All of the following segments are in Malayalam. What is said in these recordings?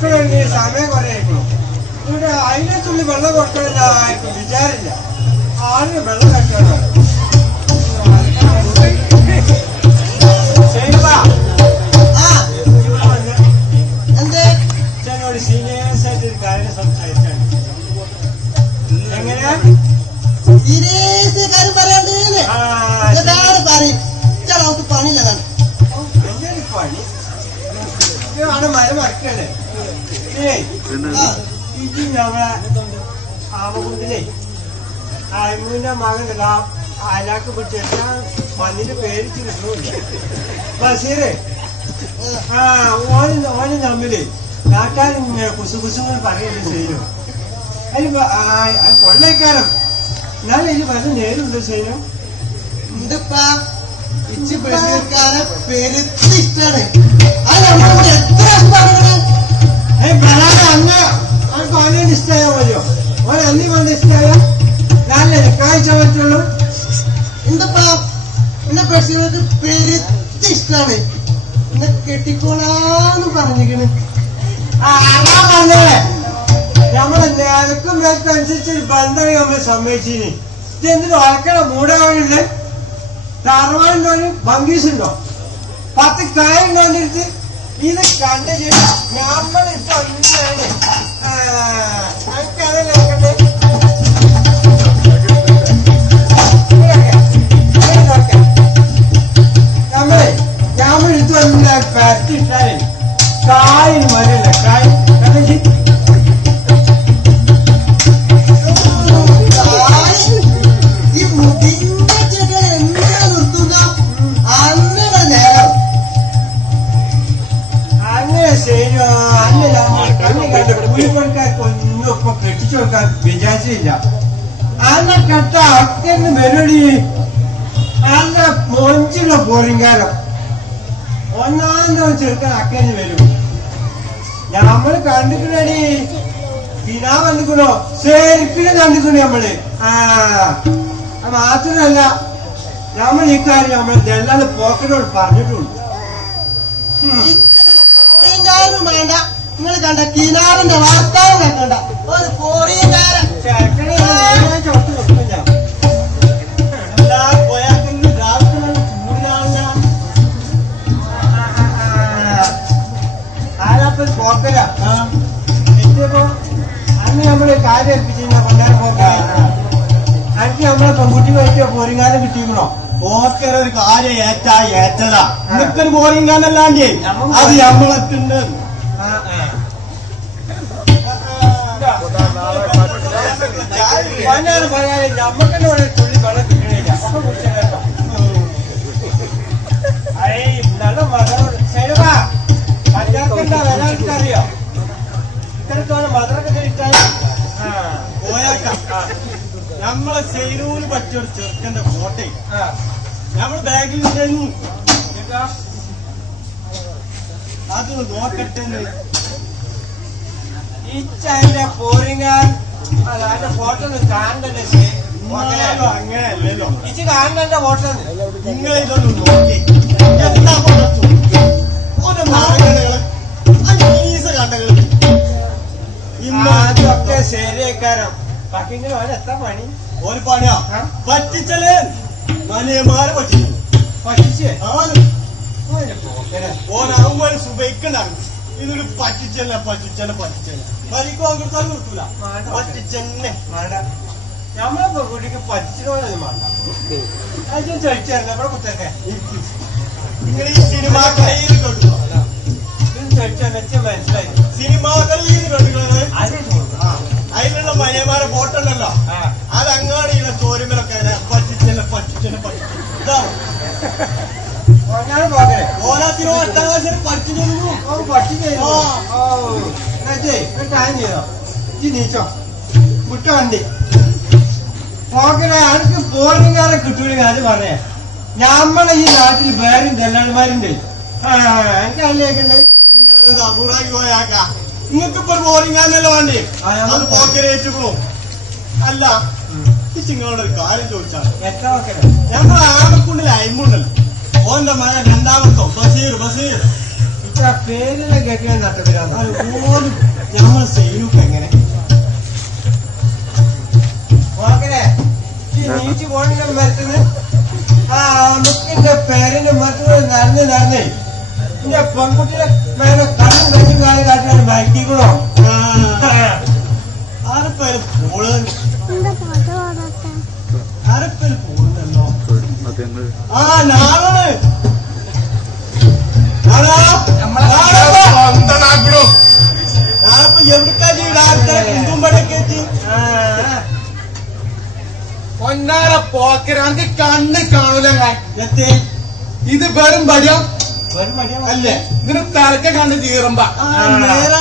കൊടുക്കണമെങ്കിൽ സമയം കുറെ ആയിരിക്കണം. ഇവിടെ അതിനകത്തുള്ളി വെള്ളം കൊടുക്കണമെന്ന് ആർക്കും വിചാരില്ല. ആരും വെള്ളം കെട്ടണം. എന്നോട് സീനിയേഴ്സ് ആയിട്ട് ഒരു കാര്യം സംസാരിച്ചാണ്. എങ്ങനെയാ സീരിയസ് കാര്യം പറയാണ്ട് പണിയില്ലതാണ് എന്തൊരു പണി ആണ്. മരം മറക്കല്ലേ ഇത് ഞങ്ങളെ ആമകുണ്ടിലേ അയമുവിന്റെ മകൻ അലാക്ക് പിടിച്ചാ മണ്ണിന്റെ പേരിച്ച് കിട്ടണില്ല. ബഷീറ് ഓന് തമ്മില് നാട്ടാരിങ്ങനെ കുസുകുസുങ്ങൾ പറയുന്നത് ചെയ്യും. അതിന് കൊള്ളേക്കാരം എന്നാലും ഇത് പല നേരുണ്ട് ചെയ്യും. എന്തിപ്പാ ഇച്ച് ബഷീർക്കാരെ പെരുത്ത് ഇഷ്ടാണ്. അത് നമ്മളോട് എത്ര പറഞ്ഞത് അന്ന് അവർക്ക് ഓനോട് ഇഷ്ടമായാൽ മതിയോ? ഓൻ അന്നി കൊണ്ട് ഇഷ്ടമായ ഞാനല്ലേ കാഴ്ച പറ്റുള്ളൂ. എന്തിപ്പാ എന്നെ ബഷീർക്ക് പെരുത്ത് ഇഷ്ടാണ്. എന്നെ കെട്ടിക്കോളാന്ന് പറഞ്ഞിരിക്കണ്. അതാ പറഞ്ഞേ നമ്മളെ നേരക്കും നേരത്തനുസരിച്ച് ഒരു ബന്ധം നമ്മള് സമ്മതിച്ചിന്. ഇതെന്തിനു വളക്കണ മൂടാവാനുണ്ട്? തറവാടുണ്ടോ? ബംഗീസുണ്ടോ? 10 കായം കണ്ടിട്ട് ഇത് കണ്ട ശേഷം നമ്മളിട്ട് ഒന്നാണ് എനിക്കതല്ലേ നമ്മളിട്ട് ഒന്നാ പരത്തിട്ടാലേ കായ് മരല്ല കായ് ഈ മുടിന്റെ ചെടികൾ എങ്ങനെയാ നിർത്തുക? അങ്ങനെ നേരം അങ്ങനെ ശരിയോ? അന്ന് നമ്മൾ കണ്ണി കണ്ട കൂലിപ്പണിക്കാർക്ക് ഒന്നും ഇപ്പൊ കെട്ടിച്ചു കൊടുക്കാൻ വിചാരിച്ചില്ല. അന്ന കെട്ട അക്കന്ന് മെലടി അന്ന മൊഞ്ചുള്ള പോറിങ്കാലം ഒന്നാം ചെറുക്കാൻ അക്കന് വരും. നമ്മള് കണ്ടിക്കണടി പിന്നാ കണ്ടിക്കണോ? ശരിപ്പിനെ കണ്ടിക്കണു നമ്മള്. മാത്രമല്ല നമ്മൾ ഇക്കാര്യം നമ്മള് ജല്ലാതെ പോക്കറ്റോട് പറഞ്ഞിട്ടുണ്ട്. കോറിയങ്കാരനും വേണ്ട, നിങ്ങൾ കണ്ട കിനാറിന്റെ വാർത്താനം കേൾക്കണ്ട. ഒരു കോറിയങ്കാരൻ ചൊട്ട് വെക്കില്ല. എല്ലാ പോയാക്കുന്ന രാത്രി ചൂടിലാവുന്ന ആരാപ്പ പോക്കര എത്തിയപ്പോ അന്ന് നമ്മള് കാര്യം ഏൽപ്പിച്ചിരുന്ന കൊണ്ടാൻ പോക്കര അനക്ക് നമ്മളെ പെൺകുട്ടി കഴിച്ച പോരിങ്ങാനം കിട്ടിയിരുന്നോ? ഓർക്കർ ഒരു കാര്യം ഏറ്റതാ. നിനക്കൊരു ബോറിംഗാനല്ലാണ്ടേ അത് നമ്മളെത്തുണ്ട്. പറയാൻ നമ്മക്കെന്നെ ഒരു തുള്ളി വെള്ളം കിട്ടണില്ല. അപ്പൊ കുടിച്ചോ നല്ല മധുരം. ശരിവാ പഞ്ചായത്തിന്റെ വില എനിക്കറിയോ? ഇത്തരത്തോളം മധുരൊക്കെ ഇട്ടാൽ നമ്മളെ സെയിലൂര് പറ്റിയൊരു ചെറുക്കന്റെ ഫോട്ടോയും നമ്മൾ ബാഗിൽ നിന്നു അത് നോക്കട്ടെ. ഈ ചായന്റെ പോരിങ്ങാൻ അതിന്റെ ഫോട്ടോ ഒന്നും കാണണ്ടല്ലേ? അങ്ങനെയല്ലല്ലോ ഇച്ച് കാണണ്ട ഫോട്ടോ. നിങ്ങൾ ഇതൊന്നും നോക്കി എന്താ ഓരോ നാളുകള് കണ്ടകള് ഇന്നൊക്കെ ശരിയേക്കാരം. ബാക്കിങ്ങനെ ഓനെത്താ പണി? ഒരു പണിയാ പറ്റിച്ചല്ലേ മനയന്മാരെ പറ്റിച്ചു. പറ്റിച്ചേ ഓനാകുമ്പോൾ സുബൈക്കുണ്ടാകും. ഇതൊരു പറ്റിച്ചല്ല മരിക്കും കൊടുത്താൽ നിർത്തൂല. പറ്റിച്ചെന്നെ നമ്മളെ കുട്ടിക്ക് പറ്റിച്ചോളൊന്നും വേണ്ട. അത് ചോദിച്ചായിരുന്നു ഇവിടെ കുത്തന്നെ. നിങ്ങൾ ഈ സിനിമാ കളിയിൽ കൊടുക്കുക. ചോദിച്ചാൽ മനസ്സിലായി. സിനിമാ കളിയിൽ കൊടുക്കുന്നത് അതിനുള്ള മനിയന്മാരെ ഫോട്ടോ ഉണ്ടല്ലോ, അതങ്ങാടി ഇങ്ങനെ സ്റ്റോറിമേലൊക്കെ പറ്റിച്ചല്ല ഇതാണ് ഓണത്തിനോ 8ാം ക്ലാസ്സിന് പഠിച്ചു. കാര്യം ചെയ്തോ നീച്ചോ വിട്ടോ വണ്ടി പോകണേ. എനിക്ക് പോരുകാരെ കിട്ടൂല. കാര്യം പറയാ നമ്മളെ ഈ നാട്ടിൽ വേറെ ദല്ലാൾമാരുണ്ട്. എനിക്ക് അതിലേക്കുണ്ട്. അബൂറാക്കി പോയാക്കാ നിങ്ങൾക്കിപ്പോ ബോറിംഗാന്നല്ലോ വേണ്ടേ? അത് പോക്കരേറ്റുകളോ അല്ല. നിങ്ങളോടൊരു കാര്യം ചോദിച്ചാണ്. എത്ര പോക്കര? ഞങ്ങൾ ആമക്കുണ്ടിൽ അയമ്പുണ്ടല്ലോ, ഓന്റെ മകൻ രണ്ടാമത്തോ ബസീർ പേരിലെ കേൾക്കാൻ നട്ടത്തിലാണ് ഓടി നമ്മൾ സൈനൊക്കെ എങ്ങനെ നോക്കണേ നീച്ച് പോണില്ല മരത്തിന് ആ മുക്കിന്റെ പേരിന്റെ മരത്തിന് നടന്നേ എന്റെ പെൺകുട്ടിയുടെ മേലെ കണ്ണും കഞ്ഞും കാലം കാട്ടിനാണ് മയക്കിക്കണോ ആരപ്പേര് പോള് ആരപ്പേര് പോളുണ്ടല്ലോ ആ നാളാണ് ഞാനിപ്പോ എവിടുക്കാ ചെയ്താൽ കുന്തുമ്പടൊക്കെ എത്തി പൊന്നാര പോക്കര എനിക്ക് കണ്ണ് കാണൂല ഞാൻ എത്തി ഇത് വെറും ഭയം ഒരു മടിയാ അല്ലേ ഇതിന് തലക്ക് കണ്ണ് ചീറുമ്പ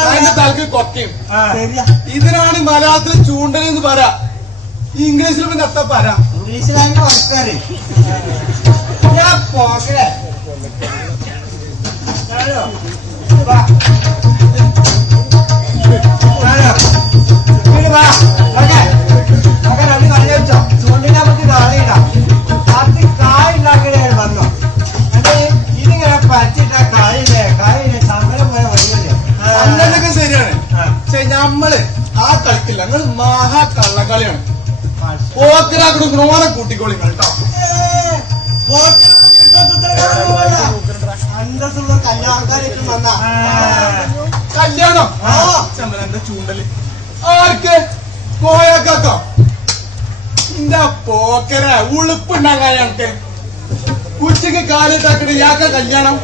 അതിന്റെ തലക്ക് കൊക്കയും ശരിയാ ഇതിനാണ് മലയാളത്തിൽ ചൂണ്ടലെന്ന് പറയാ ഇംഗ്ലീഷിൽ പിന്നെ എത്ര പറയാ ഇംഗ്ലീഷിലാണ് വർക്കാറ് ഞാൻ പോക്ക래 ചൂണ്ടിനെ നമുക്ക് നാളെ ഇടാം അത് കായ് ഉണ്ടാക്കണേ വന്നോ അത് ഇതിങ്ങനെ പറ്റിട്ട കായില്ലേ സമരം പോലെ വഴിയല്ലേ അങ്ങനെയൊക്കെ ശരിയാണ് പക്ഷെ ഞമ്മള് ആ കളിക്കില്ല ഞങ്ങൾ മഹാ കള്ളക്കളിയാണ് പോക്കരാക്കടും ഓനെ കൂട്ടിക്കോളി കേട്ടോ അന്തസ്സുള്ള കല്യാണക്കാരേക്കും വന്നാ കല്യാണം ചമ്മലന്റെ ചൂണ്ടല് ആർക്ക് പോയാക്കാക്കോ ഇന്റെ പോക്കര ഉളുപ്പുണ്ടാകാൻ ഞങ്ങൾക്ക് ഉച്ചക്ക് കാലിട്ടാക്കിട്ട് യാക്ക കല്യാണം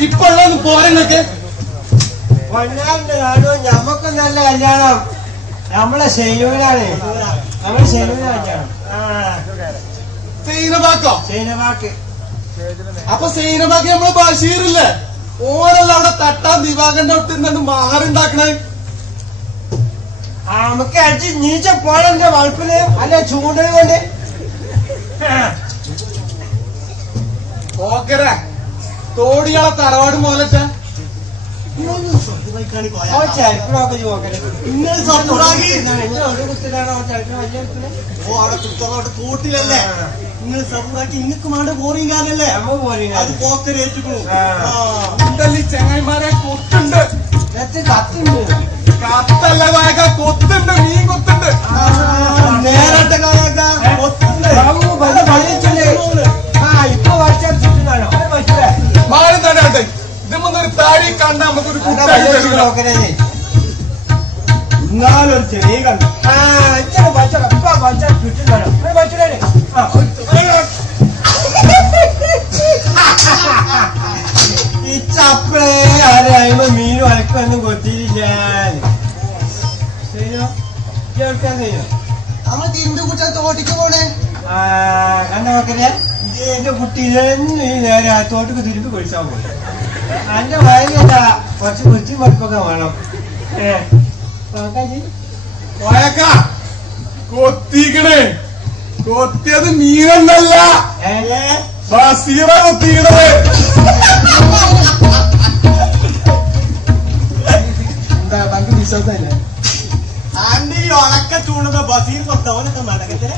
ഇപ്പൊ ഉള്ളതൊന്ന് പോരങ്ങക്ക് പൊന്നാന്റെ നാടോ ഞമ്മക്ക് നല്ല കല്യാണം നമ്മളെ ശൈലൂരാണ് നമ്മളെ ശൈലൂര കല്യാണം സൈനബാക്കോ ശൈനവാക്ക് അപ്പൊ സൈനബാക്ക് നമ്മള് ബഷീറില്ലേ ഓരല്ല അവിടെ തട്ടാൻ ദിവാകന്റെ അടുത്ത് നിന്നു മാറുണ്ടാക്കണേ നമുക്ക് അടിച്ച് നീച്ച പോണെന്റെ വളപ്പില് അല്ല ചൂണ്ടൽ കൊണ്ട് പോക്കര തോടിയാളെ തറവാട് മോലത്തെ ചരിത്രമൊക്കെ നോക്കരുത് ഇന്നലെ സ്വന്തമാക്കി കുത്തിലാണോ ചരിത്രം വലിയ കുത്തില് ഓ അവിടെ കുത്തറോട്ട് കൂട്ടിലല്ലേ നിങ്ങൾ സ്വന്തമാക്കി ഇന്നക്ക് മാണ്ട പോറിങ്കാരല്ലേ നമ്മ പോലെ അത് പോക്കരേറ്റുക്കണു ഉണ്ടല്ലി ചെങ്ങായിമാരെ കൊത്തുണ്ട് കത്തുണ്ട് കത്തല്ല വായക്ക കൊത്തുണ്ട് മീൻ കൊത്തുണ്ട് നേരത്തെ കാലൊക്കെ ഒത്തുണ്ട് വലിച്ചില്ലേ ഇപ്പൊ വർഷം ചുറ്റുന്നാണോ പറ്റില്ല മാറി തന്നെ ഇതുമൊന്നൊരു താഴെ കണ്ട നമുക്കൊരു കുട്ടായി നോക്കണേ ഇന്നാലൊരു ചെറിയ കണ്ടു ഇങ്ങനെ പച്ച ചുറ്റുന്നാണോ പറ്റില്ലേ ഈ ചപ്പളേ ആരായ്മ മീൻ വഴക്കൊന്നും കൊത്തിയില്ല ശരിയോ കേൾക്കാൻ കഴിയോ നമ്മൾ തിരിഞ്ഞു കുച്ച തോട്ടിക്ക് പോണേ കണ്ട നോക്കണേ എന്റെ കുട്ടി ഇതെന്നും ഈ നേരെ ആ തോട്ടക്ക് തിരുമ്പി കുഴിച്ചാൽ പോയി എന്റെ വയലില്ല കുറച്ച് വൃത്തി പഠിപ്പൊക്കെ വേണം വായക്ക കൊത്തിക്കണേ കൊത്തിയത് മീനൊന്നല്ല ബസീറ കൊത്തിക്കണത് എന്താ നമുക്ക് വിശ്വാസമില്ല ആന്റെ ഈ ഉണക്ക ചൂടുന്ന ബസീർ കൊത്തവനൊക്കെ നടക്കത്തില്ല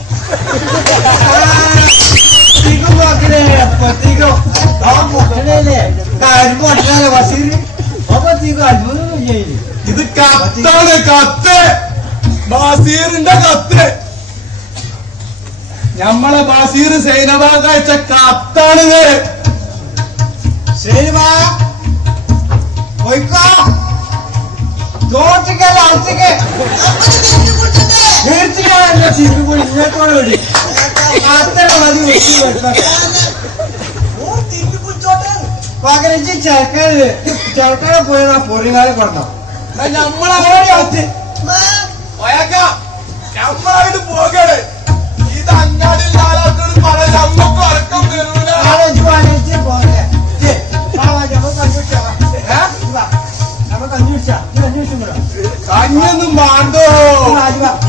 നോക്കണേ പത്തിക്കോ കരിമ്പ് പൊട്ടാലോ ബസീർ പത്തിക്കോ അത്ഭുതമൊന്നും ചെയ്യില്ല ഇത് കത്താണ് കത്ത് ബസീറിന്റെ കത്ത് ഞമ്മളെ ബസീർ സൈനബാഗ് അയച്ച കത്താണിത് ശരിവാ പോയിക്കോ തോട്ടിക്കല്ല അടുത്തേക്ക് തീർച്ചയായും ചീറ്റുകൂടി ഇങ്ങോട്ടോടെ വിടി അത്ര മതി തിരിഞ്ഞു കുച്ചോട്ടെ പകരച്ച് ചെറുക്കാരെ പോയി പൊറിങ്ങാതെ കൊണ്ടോ ഞമ്മളെ ഞമ്മളായിട്ട് പോകണേ ഇത് അങ്ങാടി നാലാൾക്കോട് പറയാൻ നമ്മക്ക് ഉറക്കം വരൂല ആലോചിച്ച് പോലെ നമുക്ക് അന്വേഷിച്ചാ ഇത് അന്വേഷിക്കണോ കഞ്ഞൊന്നും വേണ്ടോ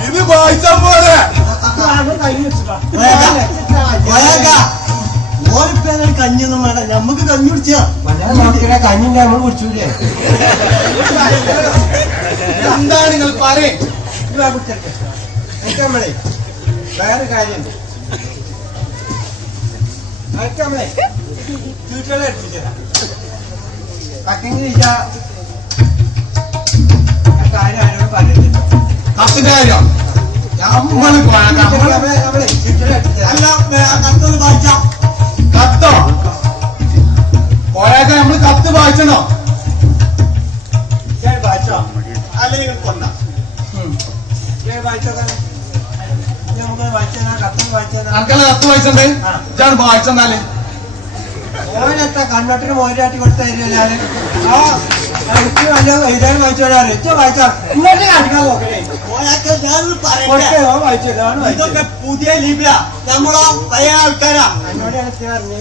ഇത് വായിച്ചാ പോലെ ഓരിപ്പേരെ കഞ്ഞൊന്നും വേണ്ട ഞമ്മക്ക് കഞ്ഞി കുടിച്ചാ നോക്കിയ കഞ്ഞിന്റെ നമ്മൾ കുടിച്ചൂലേ എന്താണ് നിങ്ങൾ പറയും നമ്മളെ വേറെ കാര്യമുണ്ട് നമ്മളെ വീട്ടുകളെ എടുപ്പിച്ചതാ കത്തിങ്ങില്ല കാര്യം ആരോട് പറഞ്ഞില്ല. കത്തിന്റെ കാര്യം നമ്മള് അല്ല കത്തൊന്ന് വായിച്ച കത്തോ പോരാക്ക നമ്മള് കത്ത് വായിച്ചണോ? വായിച്ചോ അല്ലെങ്കിൽ കൊണ്ട വായിച്ചോ നമുക്ക് വായിച്ചാ കത്തും വായിച്ചാ അനക്കല്ല കത്ത് വായിച്ചണ്ടേ ഇതാണ് വായിച്ചെന്നാല് ഓനെത്താ കണ്ണോട്ടിന് മോരാട്ടി കൊടുത്തരില്ലാതെ ആ എനിക്ക് വല്ല എഴുതാൻ വായിച്ചോളാറ് ഏറ്റവും വായിച്ചാ ഇങ്ങോട്ട് കാണിക്കാൻ നോക്കണേ ഞാനൊന്ന് പറയട്ടെ വായിച്ചോളാണ് ഇതൊക്കെ പുതിയ ലിപിയ നമ്മളോ പഴയ ആൾക്കാരാ എന്നോട് എനിക്ക് പറഞ്ഞു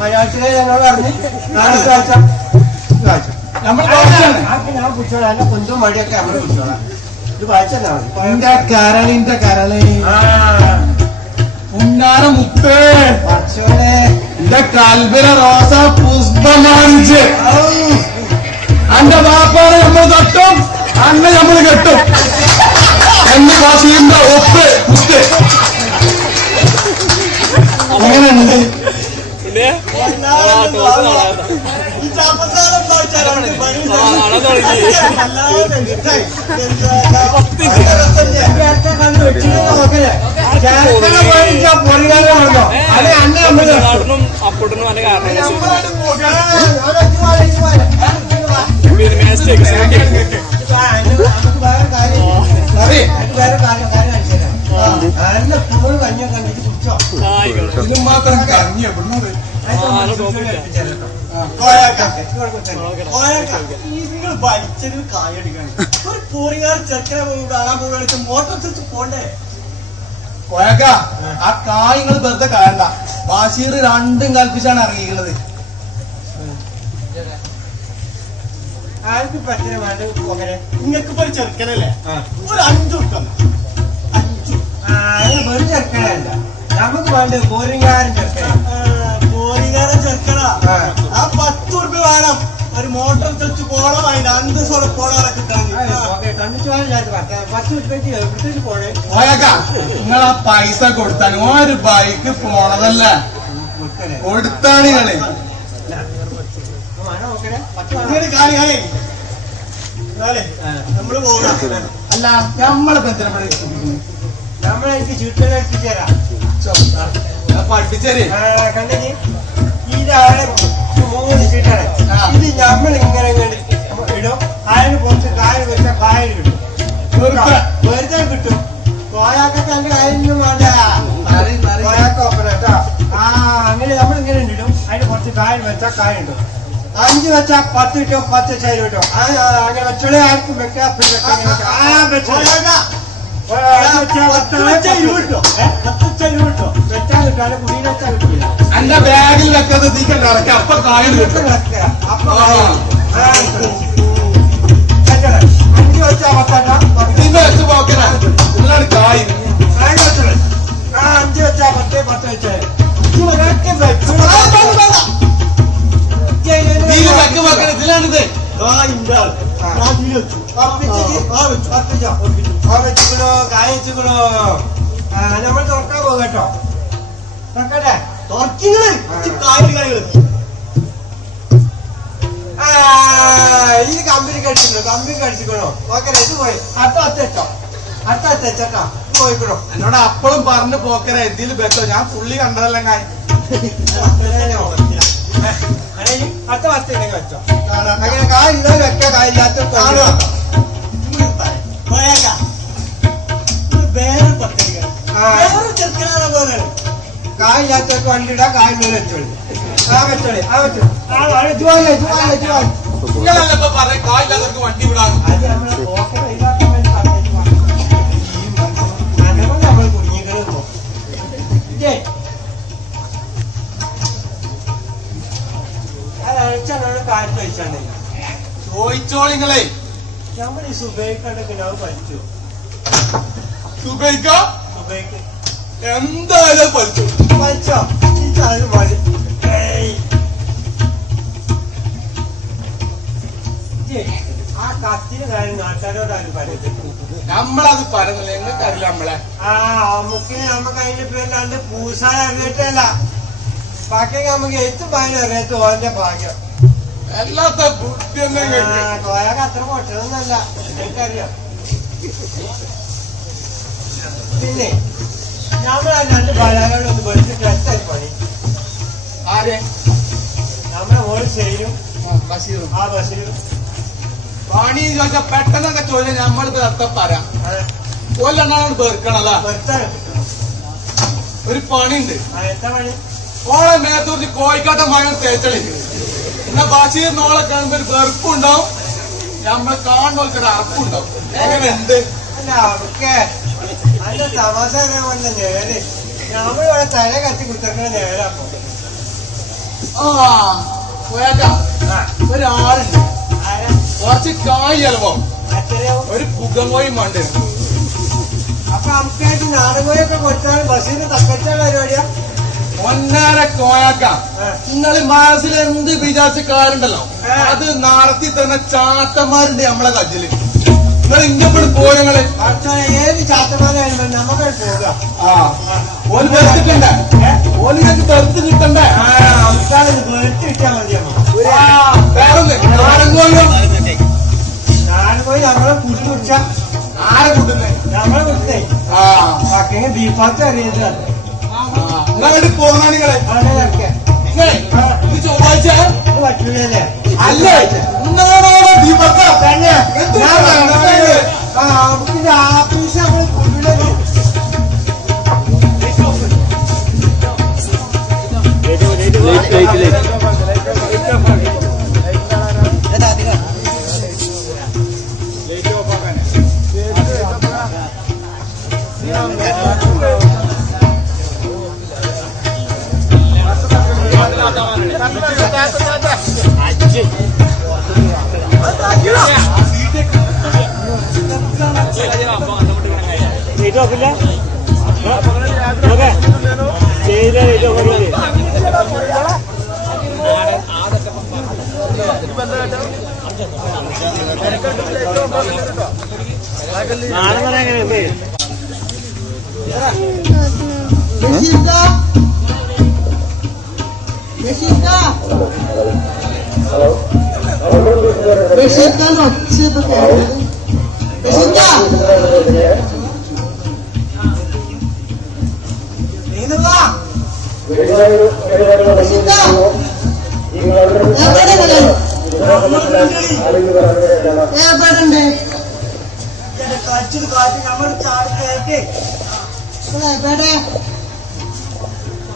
മലയാളത്തിലെ എന്നോട് പറഞ്ഞു നാളെ വായിച്ച നമ്മൾ ഞാൻ കുടിച്ചോളാം എന്നെ കുന്തും മടിയൊക്കെ നമ്മൾ കുടിച്ചോളാം ഇത് വായിച്ചാ കരളിന്റെ കരള് ഉന്നാര മുത്തേ പക്ഷോളെ എന്റെ കൽബില റോസ പുഷ്പമാണിച്ച് അന്റെ വാപ്പാനെ നമ്മൾ തട്ടും അന്നെ നമ്മൾ കെട്ടും എന്ന് ബഷീറിന്റെ ഒപ്പ് മുത്ത് എങ്ങനെയുണ്ട്? പൊറികാരണോ അതെ അന്നെ നമ്മൾ അപ്പോട്ടൊന്നും നല്ല കാരണം ഇതിന് മാത്രം കറങ്ങി എവിടുന്നത് നിങ്ങൾ വലിച്ചൊരു കായടിക്കാണ് ഒരു പോറിങ്ങാറ് ചെക്കനെ കാണാൻ പോകുന്ന മോട്ടോർ സ്വിച്ച് പോണ്ടേ കോയക്ക ആ കായങ്ങൾ വെറുതെ കാണണ്ട ബഷീർ രണ്ടും കൽപ്പിച്ചാണ് ഇറങ്ങിയിരിക്കുന്നത് ആർക്ക് പറ്റിയ വേണ്ട പോകരെ നിങ്ങൾക്ക് ഇപ്പൊ ഒരു ചെറുക്കനല്ലേ ഒരു 5 ഉറുപ്പിക 5 വെറും ചെറുക്കനല്ല നമുക്ക് വേണ്ട പോരിങ്ങാരൻ ചെറുക്കന പോറിങ്ങാരൻ ചെറുക്കനാ ആ 10 ഉറുപ്പിക വേണം ഒരു മോട്ടോർ സ്വിച്ച് കോളം അതിന്റെ 5 സോള കോളൊക്കെ കിട്ടാൻ കണ്ടിച്ചു പോകാൻ 10 രൂപയ്ക്ക് എവിടത്തേക്ക് പോണേ കോയക്ക നിങ്ങൾ ആ പൈസ കൊടുത്താൽ ഒരു ബൈക്ക് പോണതല്ല കൊടുത്താണ് നിങ്ങള് മഴ നോക്കണേ 10 ഇങ്ങനെ കാര്യമായി നമ്മള് പോകണം അല്ല നമ്മളെ ബന്ധനം നമ്മളെനിക്ക് ചുറ്റിലെത്തിച്ചു തരാം പഠിപ്പിച്ചേര് കണ്ടെങ്കിൽ ഇതാണ് 3 ചീട്ടാണ് ഇത് നമ്മൾ ഇങ്ങനെ ഇടും കായന് കുറച്ച് കായൽ വെച്ചാൽ കായൽ കിട്ടും വെറുതെ കിട്ടും കോയാക്കൊക്കെ എന്റെ കായലിനും വേണ്ട കോയാക്ക ഒപ്പന കേട്ടോ അങ്ങനെ നമ്മളിങ്ങനെ ഇടും അതിന് കുറച്ച് കായൽ വെച്ചാൽ കായൽ കിട്ടും 5 വെച്ചാൽ 10 കിട്ടും 10 വെച്ചാൽ കിട്ടും അങ്ങനെ വെച്ചോളെ ആർക്കും വെക്കാം എന്റെ ബാഗിൽ വെക്കാതെ നീക്കണ്ട ഇറക്കാം അപ്പൊ കായൽ കിട്ടും ഇതിന്റെ വെച്ച് പോക്കന ഇതിലാണ് കായ് 5 വെച്ചാ 10 വെച്ചാൽ നീല് വെക്ക് പോക്കന ഇതിലാണിത് കായച്ചിക്കണോ നമ്മൾ തുറക്കാൻ പോകട്ടോ തുറക്കട്ടെ ഈ കമ്പനി കടിച്ചിക്കണോ ഓക്കെ ഇത് പോയി അടുത്ത അത്തച്ചോ പോയിക്കണോ എന്നോട് അപ്പോഴും പറഞ്ഞു പോക്കര എന്തിൽ വെച്ചോ ഞാൻ പുള്ളി കണ്ടതല്ല കായ് അടുത്ത വസ്തുണ്ടെങ്കിൽ വെച്ചോ അങ്ങനെ കായില്ല വെക്ക കായില്ലാത്ത കായില്ലാത്തവർക്ക് വണ്ടി ഇടാം കായ് മേലെ വെച്ചോളി പറഞ്ഞ കായില്ലാത്തവർക്ക് വണ്ടി വിടാൻ അത് നമ്മളെ പോക്കറ ഇല്ലാത്ത നമ്മൾ കുഞ്ഞികളോ അയച്ചാണ് കാറ്റ് കഴിച്ചാണ് ചോദിച്ചോളിങ്ങളെ നമ്മൾ ഈ സുബൈക്കണ്ടൊക്കെ ഞാൻ പഠിച്ചു സുബൈക്ക സുബൈക്ക് എന്തായാലും പഠിച്ചു പഠിച്ചോ ഈ സാധനം പഠി ആ കത്തിന് കാര്യം നാട്ടുകാരോടാരും പറയുന്നത് നമ്മളത് പറയുന്നില്ല എങ്ങൾക്ക് അറിയില്ല നമ്മളെ നമുക്ക് അതിന്റെ പേരിലാണ്ട് പൂസാൻ അറിഞ്ഞിട്ടല്ല ബാക്കി നമുക്ക് എത്തും പായനും അറിയാത്ത ഓന്റെ ഭാഗ്യം എല്ലാത്ത ബുദ്ധി ഒന്നും കോയാക്ക് അത്ര പൊട്ടതൊന്നല്ല എനിക്കറിയാം. പിന്നെ നമ്മളാ 2 ബലാകളൊന്ന് വെച്ചിട്ട് എത്തായി പണി. ആരെ? നമ്മളെ ഓള് ചെയ്യും ബഷീറും ആ ബഷീറും പണി ചോദിച്ചാൽ പെട്ടെന്നൊക്കെ ചോദിച്ചാൽ നമ്മളിത് എത്ത പറയാം. ഓലെണ്ണാണ് പേർക്കണല്ല. വെറുതാണ് ഒരു പണിയുണ്ട്. എന്താ പണി? ഓളെ മേത്തൂർച്ച് കോഴിക്കാട്ട മകൻ തേച്ചളി. എന്നാ ബഷീറിന് ഓളെ കാണുമ്പോ ഒരു വെറുപ്പുണ്ടാവും, നമ്മളെ കാണുന്നവർക്ക് ഒരു അറപ്പുണ്ടാവും. അങ്ങനെ എന്ത് അല്ല അവർക്ക് അതിന്റെ തമാശ കൊണ്ട് നേര് നമ്മളിവിടെ തല കത്തി കുത്തിറക്കണ നേരാപ്പോ. ആ പോയാക്ക ഒരാളുണ്ട്, ആരാ? കുറച്ച് കായ് ചെലവോ അത്രയാവും. ഒരു പുകങ്ങോയും വേണ്ട. അപ്പൊ നമുക്കായിട്ട് നാടകമൊക്കെ കൊടുത്താൽ ബസ്സിന് തക്കച്ചാണ് പരിപാടിയാ. ഒന്നര കോയാക്ക നിങ്ങള് മനസ്സിൽ എന്ത് വിചാരിച്ച കാര്യണ്ടല്ലോ അത് നടത്തി തരുന്ന ചാത്തന്മാരുണ്ട് നമ്മളെ കജ്ജില്. നിങ്ങൾ ഇങ്ങോട്ട് പോരങ്ങള് പക്ഷേ ഏത് ചാത്തമാരായാലും നമുക്ക് പോകാം. ഓല് വെച്ചിട്ടുണ്ടേ, ഓലിനൊക്കെ തെറുത്ത് കിട്ടണ്ടേ. അവസാനം വെറുതെ കിട്ടിയാൽ മതിയമ്മ. വേറൊന്ന് നാടൻകോയോ നാടകമായി നമ്മളെ കുടി കുടിച്ച ആരെ കൂട്ടുന്നേ? നമ്മളെ കുടിച്ചേ പക്കിന് ബീഫാക്ക് അറിയുന്നത് നിങ്ങളങ്ങോട്ട് പോന്നാ നിങ്ങളെ ഇത് ചൊവ്വാഴ്ച പറ്റൂലല്ലേ? അല്ലേ ഇന്നാണോ ദീപക്ക തന്നെ നമുക്കിത് ആഫീസ് നമ്മൾ കുടിയിലല്ലേ?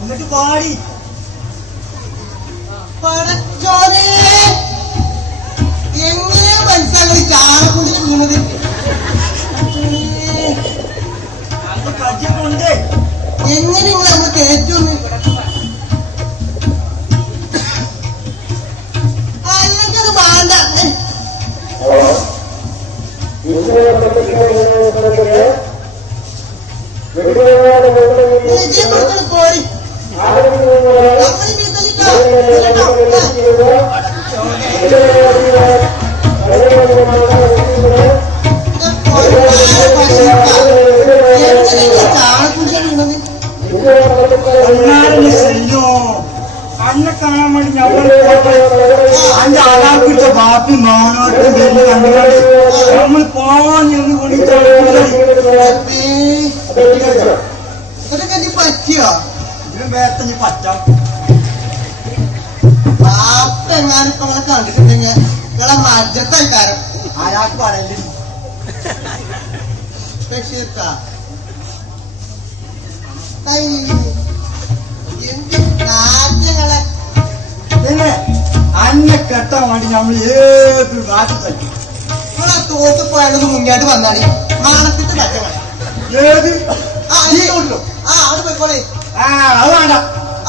എന്നിട്ട് പാടി പടച്ചോനെ എങ്ങനെയാ മനസ്സിലാക്കി ചാണക്കുണ്ടി വീണത്? കജ്ജുണ്ട് എങ്ങനെ നമ്മൾ കയറ്റുന്നു? അല്ലെങ്കിൽ അത് വേണ്ട. പോയി അന്നെ കാണാൻ വേണ്ടി ഞങ്ങൾ അന്റെ അലാക്കിട്ട ബാപ്പി മോനോട്ടും വലിയ കണ്ടുകൊണ്ട് നമ്മൾ പോവാൻ എന്ന് കൂടി ഇതൊക്കെ നീ പറ്റിയോ? ഇതിന് വേറെ നീ പറ്റാം. ബാപ്പ എങ്ങാനിപ്പോ നിങ്ങളെ കണ്ടിട്ടുണ്ടെങ്കിൽ നിങ്ങളെ മജ്ജത്തായിക്കാരം ആരാക്ക് പറയല് പിന്നെ അന്നെ കെട്ടാൻ വേണ്ടി നമ്മൾ ഏത് നാട്ടിൽ തട്ടി നിങ്ങളെ തോട്ട് പോയത് മുന്നോട്ട് വന്നാടി മാനത്തിന്റെ തട്ട ഏത് അത് പോയിക്കോളെ. അത് വേണ്ട.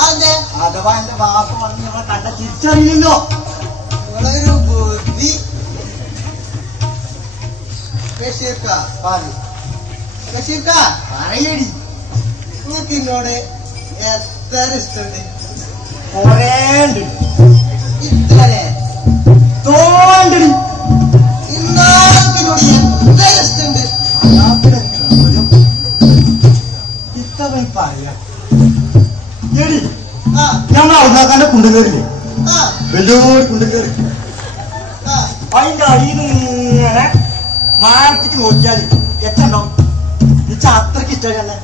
അതെ അഥവാ എന്റെ വാപ്പ വന്ന് ഞങ്ങളെ കണ്ട തിരിച്ചറിയില്ലോ. നിങ്ങളൊരു ബുദ്ധി പറയടി. നിങ്ങൾക്ക് എന്നോട് എത്ര ഇഷ്ടമുണ്ട്? കൊറേണ്ട്. ഇത്രേ തോണ്ടടി. ഇന്നോട് എത്ര ഇഷ്ടമുണ്ട്? ഇത്തവണ പറയാ എടി നമ്മൾ അവതാക്കാന്റെ കുണ്ടുകയറില്ലേ വലിയൊരു കുണ്ടും കയറി അതിന്റെ അടിയിൽ ഇങ്ങനെ മാനത്തേക്ക് നോക്കിയാൽ എത്തുണ്ടോ ഇച്ച അത്രക്ക് ഇഷ്ടമല്ലേ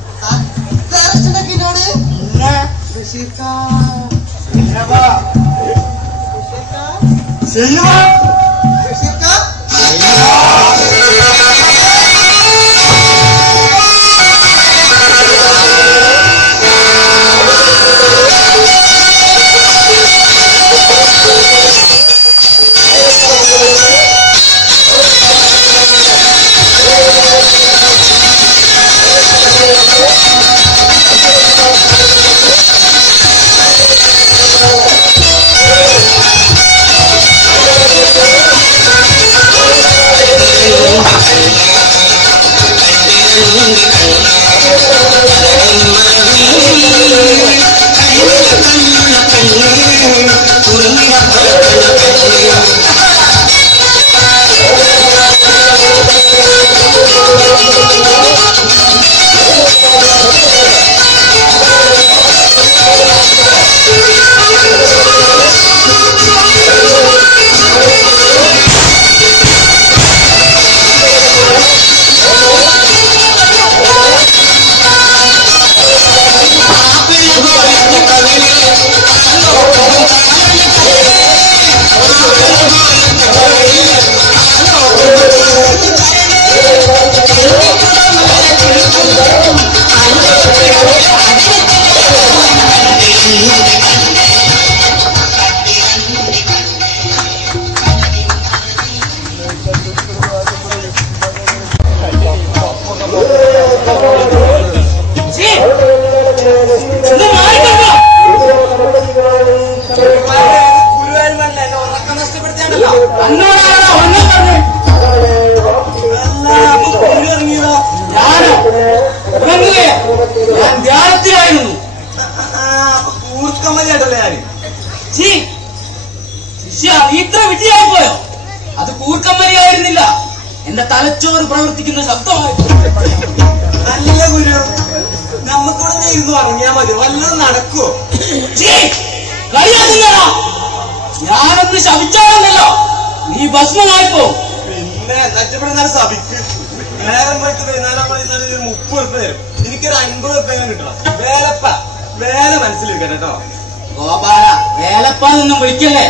ഇത്ര വിട്ടിയായിപ്പോയോ? അത് കൂർക്കമ്മലിയായിരുന്നില്ല, എന്റെ തലച്ചോറ് പ്രവർത്തിക്കുന്ന ശബ്ദമായി. നല്ല ഗുരു, നമുക്കിവിടെ ഇരുന്ന് പറഞ്ഞാ മതി, വല്ലതും നടക്കുവോ? കളിയാക്കില്ലടാ, ഞാനൊന്ന് ശപിച്ചാണല്ലോ നീ ഭസ്മമായിപ്പോ. പിന്നെ എന്നിട്ടിവിടെ നല്ല സഭിക്ക് നേരം പോയിട്ട് വൈകുന്നേരം 30 ഉറുപ്പ തരും, എനിക്കൊരു 50 ഉറുപ്പ കിട്ടണം. വേല മനസ്സിലിരിക്കട്ടെ കേട്ടോ. ഗോപാല, വേലപ്പാന്നൊന്നും വിളിക്കല്ലേ,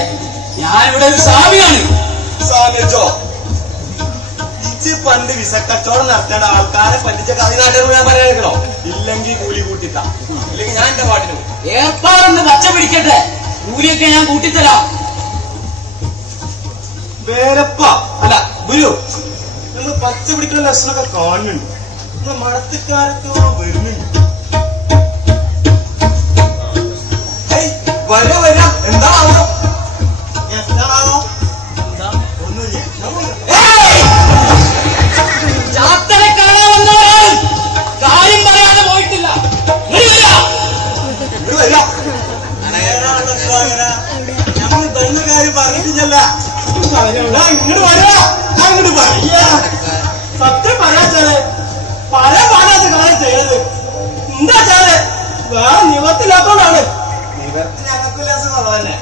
ഞാനിവിടെ ഒരു സ്വാമിയാണ്. സ്വാമിച്ചോ, ഇച്ച് പണ്ട് വിസക്കച്ചവടം നടത്തേണ്ട ആൾക്കാരെ പറ്റിച്ച കതിനാട്ടർ ഞാൻ പറയാനോ, ഇല്ലെങ്കിൽ കൂലി കൂട്ടിത്താ, ഇല്ലെങ്കിൽ ഞാൻ എന്റെ പാട്ടിന് ഏർപ്പാടൊന്ന് പച്ച പിടിക്കട്ടെ, കൂലിയൊക്കെ ഞാൻ കൂട്ടിത്തരാം. വേലപ്പ അല്ല ഗുരു, നമ്മൾ പച്ച പിടിക്കുന്ന ലക്ഷണമൊക്കെ കാണുന്നുണ്ട്, നമ്മൾ മടത്തിക്കാരത്തോ വരുന്നുണ്ട്. വരാ എന്താണോ ഒന്നുമില്ല, ചാത്തനെ കാണാമെന്നവരാണ്, കാര്യം പറയാതെ പോയിട്ടില്ല. നമ്മൾ തന്ന കാര്യം പറഞ്ഞിട്ടില്ല. ഇങ്ങോട്ട് വരാ, ഞാൻ ഇങ്ങോട്ട് പറയാ. സത്യം പറയാച്ചാല് പല പാടാത്ത കാര്യം ചെയ്യരുത്. എന്താ ചാല് വേറെ നിവർത്തില്ലാത്തോണ്ടാണ്. നിവർത്തി ഞങ്ങൾക്ക് തന്നെ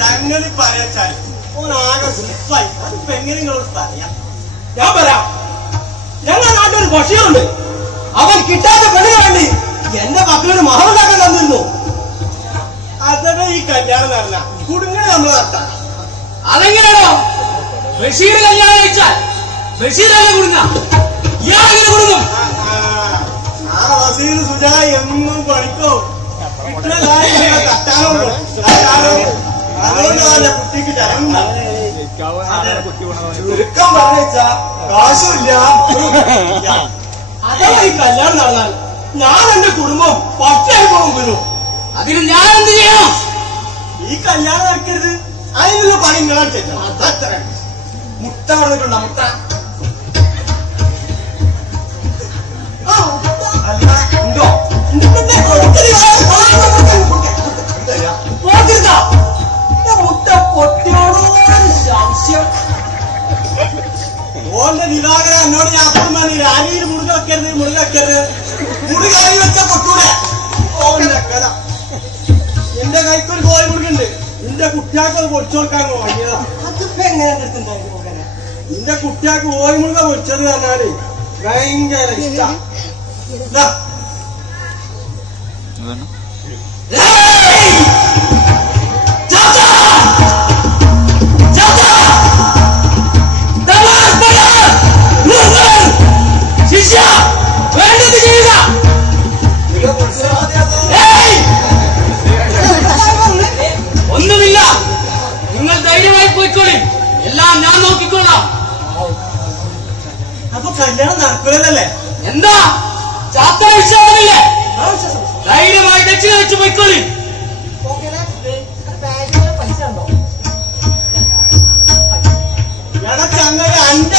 സംഗതി പറയാച്ചാൽ ഓനാകെ സുഖമായി. അതിപ്പോ എങ്ങനെ നിങ്ങളോട് പറയാം? ഞാൻ പറയാം, ഞങ്ങളുടെ നാട്ടിലൊരു ബഷീറുണ്ട്, അവൻ കിട്ടാത്ത പെണ്ണിന് വേണ്ടി എന്റെ മക്കളൊരു മഹറുണ്ടാക്കാൻ തന്നിരുന്നു. അതെ, ഈ കല്യാണം നടന്ന കുടുങ്ങണ നമ്മൾ നടത്താം. അതെങ്ങനെയാണോ? ബഷീർ കല്യാണം കഴിച്ചാൽ ബഷീറല്ലേ കുടുങ്ങ, ഇയാളെങ്ങനെ കുടുങ്ങും? ആ വസീർ സുജാ എന്നും പഠിക്കോ, കിട്ടുന്ന കാര്യം തട്ടാനുള്ളൂ. അതുകൊണ്ടാണ് കുട്ടിക്ക് ചുരുക്കം പറഞ്ഞാ കാശുമില്ല. അഥവാ ഈ കല്യാണം നടന്നാൽ ഞാൻ എന്റെ കുടുംബം പച്ചയായി പോകും. വരൂ, അതിന് ഞാൻ എന്ത് ചെയ്യണം? ഈ കല്യാണം നടക്കരുത്, അതിനുള്ള പണി നിങ്ങളെ ചെയ്യണം. മുട്ട പറഞ്ഞിട്ടുണ്ടോ? മുട്ട അല്ല ഉണ്ടോ? മുട്ട പൊട്ടിയോടൊരു സംശയം. ഓന്റെ നിരാകര എന്നോട് ഞാൻ അപ്പം പറഞ്ഞില്ല, അരിയിൽ മുറിഞ്ഞ് വെക്കരുത്, മുറിഞ്ഞ് വെക്കരുത്. മുറി കറി വെച്ചാൽ പൊട്ടൂടെ? ഓന്റെ കഥ. എന്റെ കൈക്കൊരു കോഴി മുറുകുണ്ട്, നിന്റെ കുട്ടിയാക്ക് പൊളിച്ചു കൊടുക്കാൻ വാങ്ങിയതാ. അതിപ്പോ എങ്ങനെ എടുത്തുണ്ടായിരുന്നു നോക്കാനാ? നിന്റെ കുട്ടിയാക്ക് ഓയിമുള്ള പൊളിച്ചത് പറഞ്ഞാല് ഭയങ്കര ഇഷ്ട. ഒന്നുമില്ല, നിങ്ങൾ ധൈര്യമായി പോയിക്കോളി, എല്ലാം ഞാൻ നോക്കിക്കോളാം. അപ്പൊ കല്യാണം നടക്കൂലല്ലേ? എന്താ ചാത്ത വിശ്വാസമില്ലേ? ധൈര്യമായി ദക്ഷിണ വെച്ച് പോയിക്കോളി. എടാ ചങ്ങല അന്റെ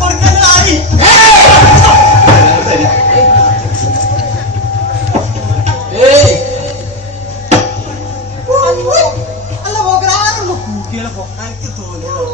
കൊടുക്കാനായി. അല്ല പോകാറുള്ളൂ കൂട്ടികളെ പോക്കാൻ എനിക്ക് തോന്നിയതാണ്.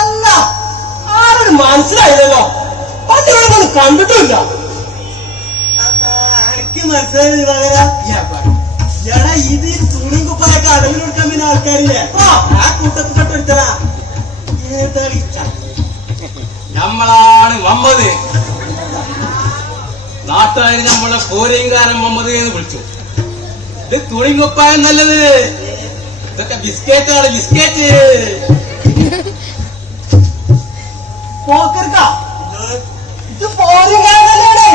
അല്ല ആരും മനസ്സിലായില്ലല്ലോ. പണ്ടിവിടെ കണ്ടിട്ടില്ല. എനിക്ക് മനസ്സിലായത് എടാ ഇത് തുണിയും കുപ്പായൊക്കെ അടവിൽ കൊടുക്കാൻ പിന്നെ ആൾക്കാരില്ലേ? ആ കൂട്ടത്തിൽപ്പെട്ട ഒരുത്തരാ. ഏതാ നമ്മളാണ് മമ്മദ്. നാട്ടുകാർ നമ്മളെ പോരേങ്കാരൻ മമ്മദ് എന്ന് വിളിച്ചു. ഇത് തുണിങ്കൊപ്പായ നല്ലത്. ഇതൊക്കെ ബിസ്ക്കറ്റാണ്, ബിസ്ക്കറ്റ്. പോക്കർക്കാ ഇത് പോരുകാരനാണ്.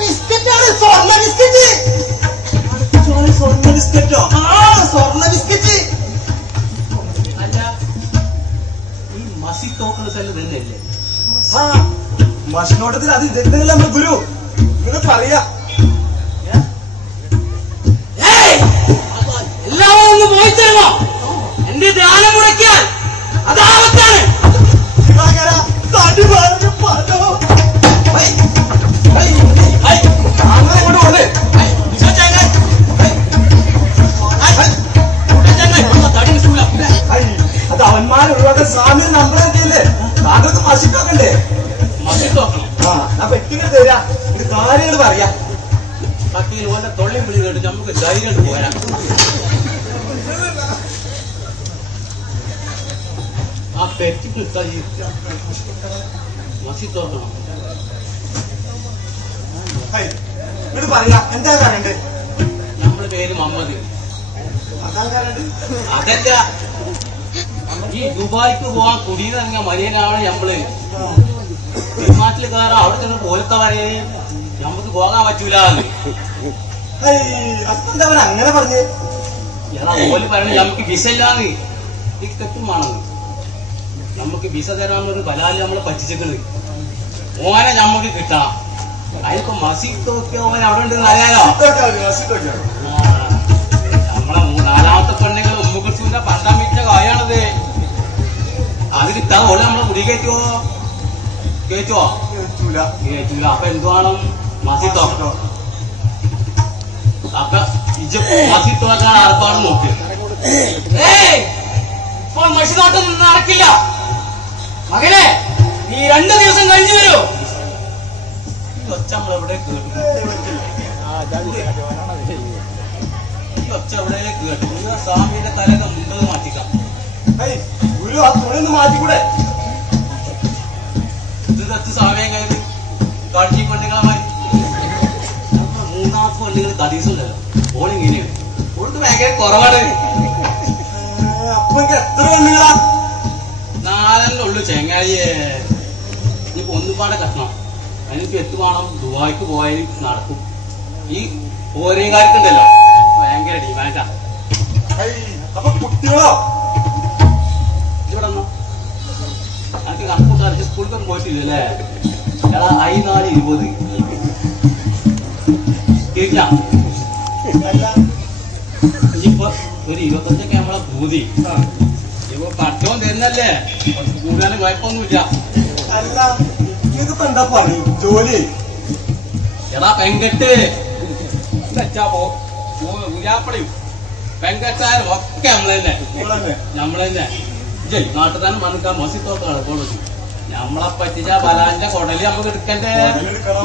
ബിസ്ക്കറ്റാണ്, സ്വർണ്ണ ബിസ്ക്കറ്റ്. സ്വർണ്ണ ബിസ്ക്കറ്റോ? ആ സ്വർണ്ണ ബിസ്ക്കറ്റ്. അല്ല, ഈ മസി തോക്കുന്ന സ്ഥലം തന്നെയല്ലേ? ആ മഷിനോട്ടത്തിൽ അത് ഇതെന്നല്ല നമ്മുടെ ഗുരു. നിങ്ങൾക്ക് അറിയാം. എല്ലാവരും ഒന്ന് പോയി തരുമോ? എന്റെ ധ്യാനം മുടക്കിയാൽ അതാവത്താണ്. തടി പറഞ്ഞു പലോ. അങ്ങനെ കൊണ്ട് കൊണ്ട് അത് അവന്മാർ ഒരുപാട് സ്വാമി നമ്പർ കിട്ടിയില്ലേ? താങ്കൾക്ക് മഷിക്കൊക്കെ മസി തോക്കണം. ആ ഞാൻ പെട്ടിങ്ങനെ തരാ. ഇത് കാര്യങ്ങൾ പറയാ. കട്ടിയിൽ ഓന്റെ തൊള്ളിയും പിടി കേട്ട് നമുക്ക് ധൈര്യം പോരാ. ആ പെറ്റിക്ക് മസി തോക്കണം. ഇത് പറയാ. എന്താ പറയണ്ടേ? നമ്മുടെ പേര് മുഹമ്മദ്. അതല്ല, ഈ ദുബായിക്ക് പോവാൻ കുടിയിറങ്ങിയ മരിയനാണ് നമ്മള്. വിമാനത്തിൽ കയറാൻ അവിടെ ചെന്ന് പോലത്തെ പറയേ നമുക്ക് പോകാൻ പറ്റൂലെന്ന്. അതെന്താ അവൻ അങ്ങനെ പറഞ്ഞ്? ഏതാ ഓല് പറയണ നമുക്ക് വിസ ഇല്ലാന്ന്. ടിക്കറ്റും വേണമെന്ന്. നമുക്ക് വിസ തരാമെന്നൊരു ബലാല് നമ്മളെ പറ്റിച്ചേക്കുന്നത്. ഓനെ നമുക്ക് കിട്ടാം. അതിപ്പോ മസീദൊക്കെ ഓൻ അവിടെ ഉണ്ടെന്ന് അറിയാലോ. നമ്മളെ നാലാമത്തെ പെണ്ണുങ്ങൾ ഉമ്മുക്കുറിച്ചിന്റെ പണ്ടാം വീട്ടിലെ കാര്യമാണത്. അതിലിട്ടാ ഓള് നമ്മളെ കുടി കയറ്റുവോ? കേറ്റുവോ? കേറ്റൂല. അപ്പൊ എന്ത് വേണം? മസീദ് നോക്കണം. അപ്പൊ മസീദ് നോക്കാൻ ആർപ്പാട് നോക്കി. ഇപ്പോൾ മഷിനോട്ടം നടക്കില്ല മകനെ. നീ 2 ദിവസം കഴിഞ്ഞു വരൂ. ഈ ഒച്ച നമ്മളെവിടെ കേട്ടു? ഈ ഒച്ച എവിടെ കേട്ടു? സ്വാമിയുടെ തലയൊക്കെ മുമ്പത് മാറ്റിക്കാം. ഗുരു ആ തുണിയൊന്ന് മാറ്റിക്കൂടെ? ഇത് തച്ച് സ്വാമിയെ കഴിഞ്ഞ് കാട്ടി പെണ്ണുങ്ങളെ മാറ്റി. മൂന്നാമത്തെ പെണ്ണുങ്ങൾ തടീസുണ്ടല്ലോ. ഓളിങ്ങനെയാണ്. ഓൾക്ക് ഭയങ്കര കുറവാണ്. അപ്പൊ എനിക്ക് എത്ര പെണ്ണുങ്ങളാ? 4 ഉള്ളു ചെങ്ങായിയെ. ഇനിയിപ്പോ ഒന്നുപാടെ കട്ടണം. അതിനിപ്പോ എത്ത് വേണം? ദുബായിക്ക് പോയാൽ നടക്കും. ഈ ഓരേകാർക്കുണ്ടല്ലോ ഭയങ്കര ഡിമാൻഡാ. അപ്പൊ കുട്ടികളോ? ഇവിടെ കണക്കൂട്ടാർക്ക് സ്കൂളിലൊന്നും പോയിട്ടില്ലല്ലേ? എടാ 4:20 കേൾക്കാം. ഇനിയിപ്പോ ഒരു 25 നമ്മളെ പൂതി ഇപ്പൊ പട്ടവും തരുന്നല്ലേ, കൂടാനും കുഴപ്പമൊന്നുമില്ല. അല്ല ഇതിപ്പോ എന്താ പറയും ജോലി? എടാ പെങ്കെട്ട് വെച്ചാ പുരാപ്പടയും പെങ്കെട്ടായാലും ഒക്കെ നമ്മളെന്നെ നാട്ടിൽ തന്നെ മണക്കാൻ മസിത്തോക്കാണ് കോളേജ്. നമ്മളെ പറ്റിച്ച ബലാന്റെ കൊടല് നമുക്ക് എടുക്കണ്ടേ? എടുക്കണം.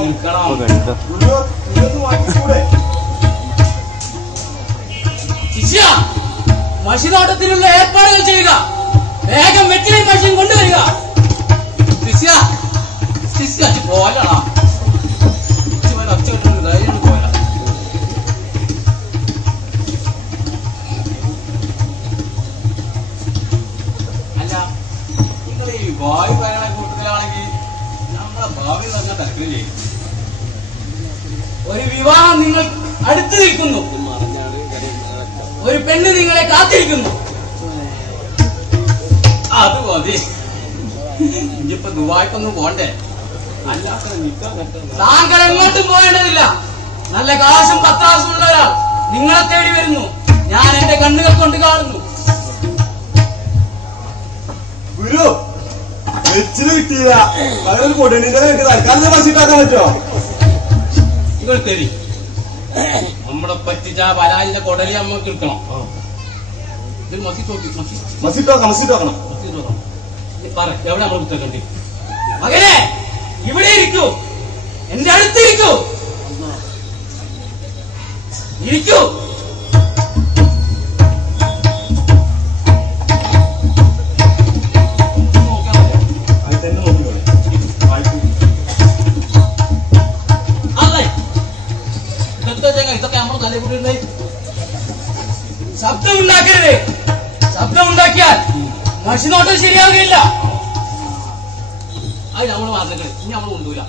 ശിഷ്യ, മഷിനോട്ടത്തിനുള്ള ഏർപ്പാടുകൾ ചെയ്യുക. വേഗം വെറ്റിലി മഷീൻ കൊണ്ടുവരിക. ശിഷ്യ ശിഷ്യ പോലടാ ഒച്ച കിട്ടുന്നുണ്ട്. ധൈര്യം പോല. അല്ല നിങ്ങൾ ഈ ഭാവി പറയണ കൂട്ടത്തിലാണെങ്കിൽ നമ്മളെ ഭാവി തന്നെ തരക്കില്ലേ? ഒരു വിവാഹം നിങ്ങൾ അടുത്ത് നിൽക്കുന്നു. ഒരു പെണ്ണ് നിങ്ങളെ കാത്തിരിക്കുന്നു. അത് മതി. ഇനിയിപ്പോ ദുബായ്ക്കൊന്നും പോണ്ടേ? താങ്കൾ എങ്ങോട്ടും പോകേണ്ടതില്ല. നല്ല കാശും പത്താസുമുള്ള ഒരാൾ നിങ്ങളെ തേടി വരുന്നു. ഞാൻ എന്റെ കണ്ണുകൾ കൊണ്ട് കാണുന്നു. ഗുരു വെച്ചിന് കിട്ടിയില്ല. അതൊരു കൊടണിന്റെ തൽക്കാലം മസിട്ടാക്കാൻ പറ്റുമോ? നിങ്ങൾ തരി. നമ്മളെ പറ്റിച്ച പരാജിന്റെ കൊടലി നമ്മക്ക് എടുക്കണം. ഇത് മസിട്ടോക്കണം. പറ എവിടെ നമ്മൾ കുത്തക്കണ്ടി? മകനെ ഇവിടെ ഇരിക്കൂ. എന്റെ അടുത്തിരിക്കൂ. ഇരിക്കൂ. അല്ലേ ഇതൊക്കെ നമ്മൾ തലകൂട്ടി ശബ്ദം ഉണ്ടാക്കരുത്. ശബ്ദം ഉണ്ടാക്കിയാൽ മഷിനോട്ടം ശരിയാവുകയില്ല. അത് നമ്മൾ പറഞ്ഞിട്ട് ഇനി നമ്മൾ കൊണ്ടൂല.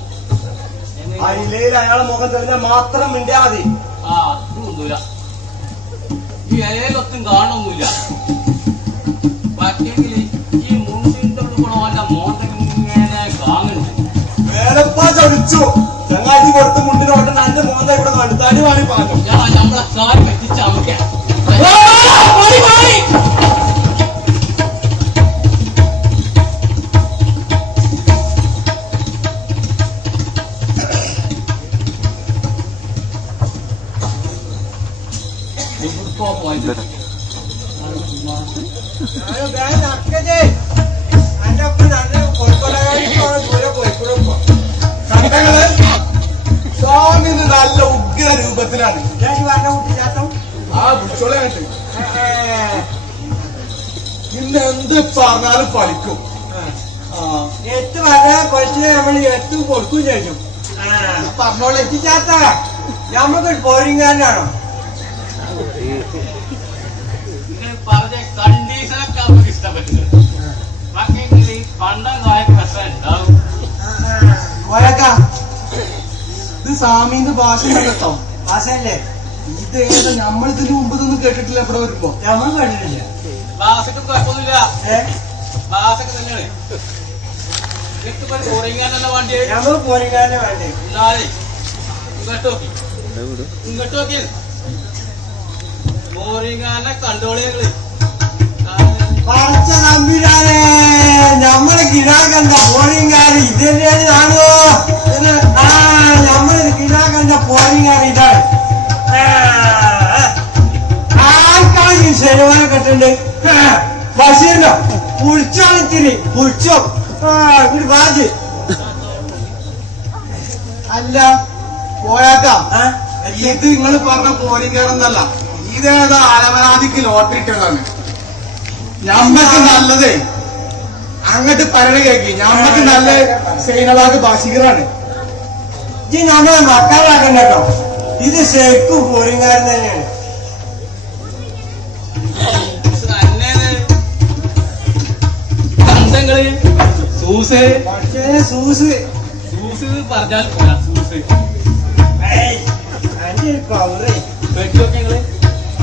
അതിലേൽ അയാളെ മുഖം തെളിഞ്ഞാൽ മാത്രം മിണ്ടിയാ മതി. ആ ഇത് കൊണ്ടൂല. ഈ ഇലയിലൊത്തും കാണൊന്നുമില്ല. പറ്റെങ്കിൽ ഈ മുണ്ടിന്റെ അവന്റെ മോന്തം ഇങ്ങനെ കാണുന്നുണ്ട്. വേലപ്പാ ചൊടിച്ചു ചങ്ങാഴ്ച കൊടുത്ത് മുണ്ടിനോട്ട് എന്റെ മോന്ത ഇവിടെ കടുത്താടി വാണി പറഞ്ഞു. ഞാൻ നമ്മളെ കാല് കെട്ടിച്ചമക്കാം. സ്വാമിന് നല്ല ഉഗ്ര രൂപത്തിലാണ്. ആ വിളിച്ചോളായിട്ട് ഇന്ന് എന്ത് പറഞ്ഞാലും പഠിക്കും. എത്ത് പറഞ്ഞാൽ കുറച്ച് നമ്മൾ എത്തും കൊടുക്കും ചെയ്യും. പറഞ്ഞോളെ എത്തിച്ചാത്ത നമുക്ക് പോരിങ്ങാനാണോ? പറഞ്ഞ കണ്ടീഷനൊക്കെ നമുക്ക് ഇഷ്ടപ്പെട്ടില്ല. ബാക്കി പണ്ടം കായ പ്രശ്നം ഉണ്ടാവും. പോയേക്കാ ഇത് സാമീന്റെ ഭാഷ കേട്ടോ. ഭാഷയല്ലേ ഇത് ഏതാ നമ്മളിതിന് മുമ്പ് ഇതൊന്നും കേട്ടിട്ടില്ല. ഇവിടെ വരുമ്പോ നമ്മൾ കണ്ടിട്ടില്ല. ക്ലാസ്സൊക്കെ കുഴപ്പമൊന്നുമില്ല. ക്ലാസ്സൊക്കെ തന്നെയാണ്. ഇപ്പൊ പോറിങ്ങാനല്ല വേണ്ടി. നമ്മൾ പോരിങ്ങാനെ വേണ്ടേ? എന്നാലേ ഇങ്ങോട്ട് നോക്കി പോറിങ്ങാനെ കണ്ടോളികള്. പറച്ച നമ്പിരാനെ നമ്മള് കിടാ കണ്ട പോരിങ്ങാന് ഇത് തന്നെയാണോ? നമ്മള് കിടാ കണ്ട പോരിങ്ങാന് ഇതാണ്. ആർക്കാണ് ഈ ശനിവാരം കെട്ടുണ്ട്? ബഷീറിനോ? പുളിച്ചോളത്തിരി പുളിച്ചോ ഇങ്ങോട്ട് ബാജ്. അല്ല പോയാക്കാ ഇത് നിങ്ങൾ പറഞ്ഞ പോരിങ്ങാറെന്നല്ല. ഇതേതാ അലമനാദിക്ക് ലോട്ടറി ഇട്ടതാണ്. ഞമ്മക്ക് നല്ലതേ അങ്ങോട്ട് പറയണ കേക്ക്. ഞമ്മക്ക് നല്ല സൈനവാഗ് ബാഷികറാണ്. ഇത് നമ്മളെ മക്കളാക്കണ്ടോ? ഇത് ശരിക്കും പോരിങ്ങാരൻ തന്നെയാണ്. കണ്ടങ്ങള് സൂസ് സൂസ് സൂസ് പറഞ്ഞാൽ പോരാ. സൂസ് പവറേ പെട്ടൊക്കെ ഞങ്ങള്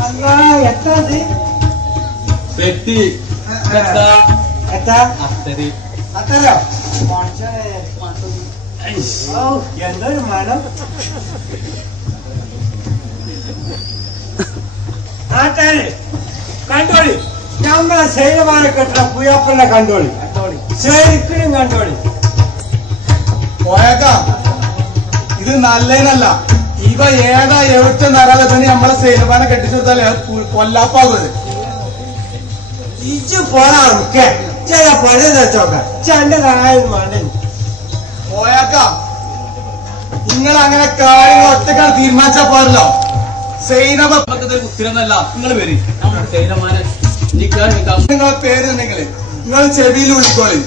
അല്ല എത്താത് പെട്ടി എത്താ അത്തര് അത്രയോ എന്തൊരു മണം. നാട്ടാര് കണ്ടോളി, നമ്മളെ ശൈലമാനെ കെട്ട പുയ്യാപ്പലിനെ കണ്ടോളി, ശരിക്കും കണ്ടോളി. പോയേക്കാം, ഇത് നല്ലതിനല്ല. ഇവ ഏതാ എവിടുത്തെ നരാതെ തന്നെ നമ്മളെ സേനമാനെ കെട്ടിച്ചെടുത്താലേ കൊല്ലാപ്പാകുന്നത്. ഇച്ച് പോരാ നമുക്ക് ചില പണി വെച്ചോക്കാം. ചെണ്ടതായ മണ്ടൻ പോയേക്കാം. നിങ്ങൾ അങ്ങനെ കാര്യങ്ങൾ ഒറ്റക്കാണ് തീരുമാനിച്ചാൽ പാടില്ല. സൈനമ ഉത്തരന്നല്ല നിങ്ങൾ വരും നമ്മുടെ സൈനമാനെ നിങ്ങളെ പേര് ഉണ്ടെങ്കിൽ നിങ്ങൾ ചെവിയിൽ വിളിക്കോളി.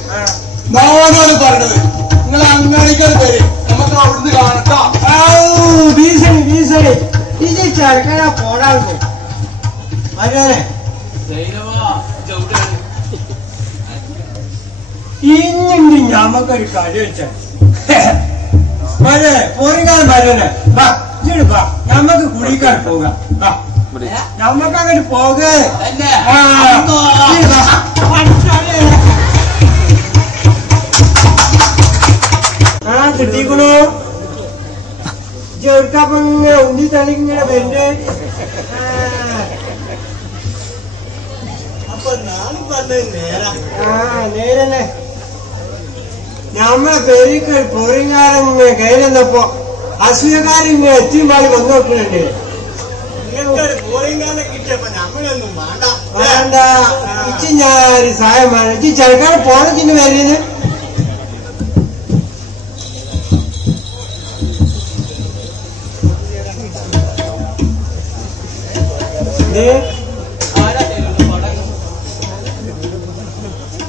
മോനോട് പറഞ്ഞത് നിങ്ങൾ അങ്ങനെയൊക്കെ പേര് നമുക്ക് അവിടുന്ന് കാണട്ടാം. ഭീഷണി ഭീഷണി ഇത് ചെറുക്കനാ പോടാവുന്നു. അതെ ഇനി ഞമ്മക്കൊരു കളി വെച്ച മഴ പോരിക്കാലം വരല്ലേ. വാ ഇങ്ങോട്ട് വാ, ഞമ്മക്ക് കുടിക്കാൻ പോകാം. ഞമ്മക്ക് അങ്ങോട്ട് പോകേ. ആ കിട്ടിക്കണു. ചെറുക്കപ്പം ഇങ്ങനെ ഉന്തി തളിങ്ങനെ വരുന്നേ. നേരല്ലേ ഞമ്മളെ പെരിക്ക് പോരിങ്ങാരൻ കയ്യിലെന്നപ്പോ അസൂയക്കാരിങ്ങനെ എത്തിയും പാടി വന്നു നോക്കുന്നുണ്ട്. വേണ്ട ഇച്ചി ഞാൻ സഹായം വേണം. ഇച്ചി ചെറുക്കാരെ പോണച്ചിന് വരുന്നത്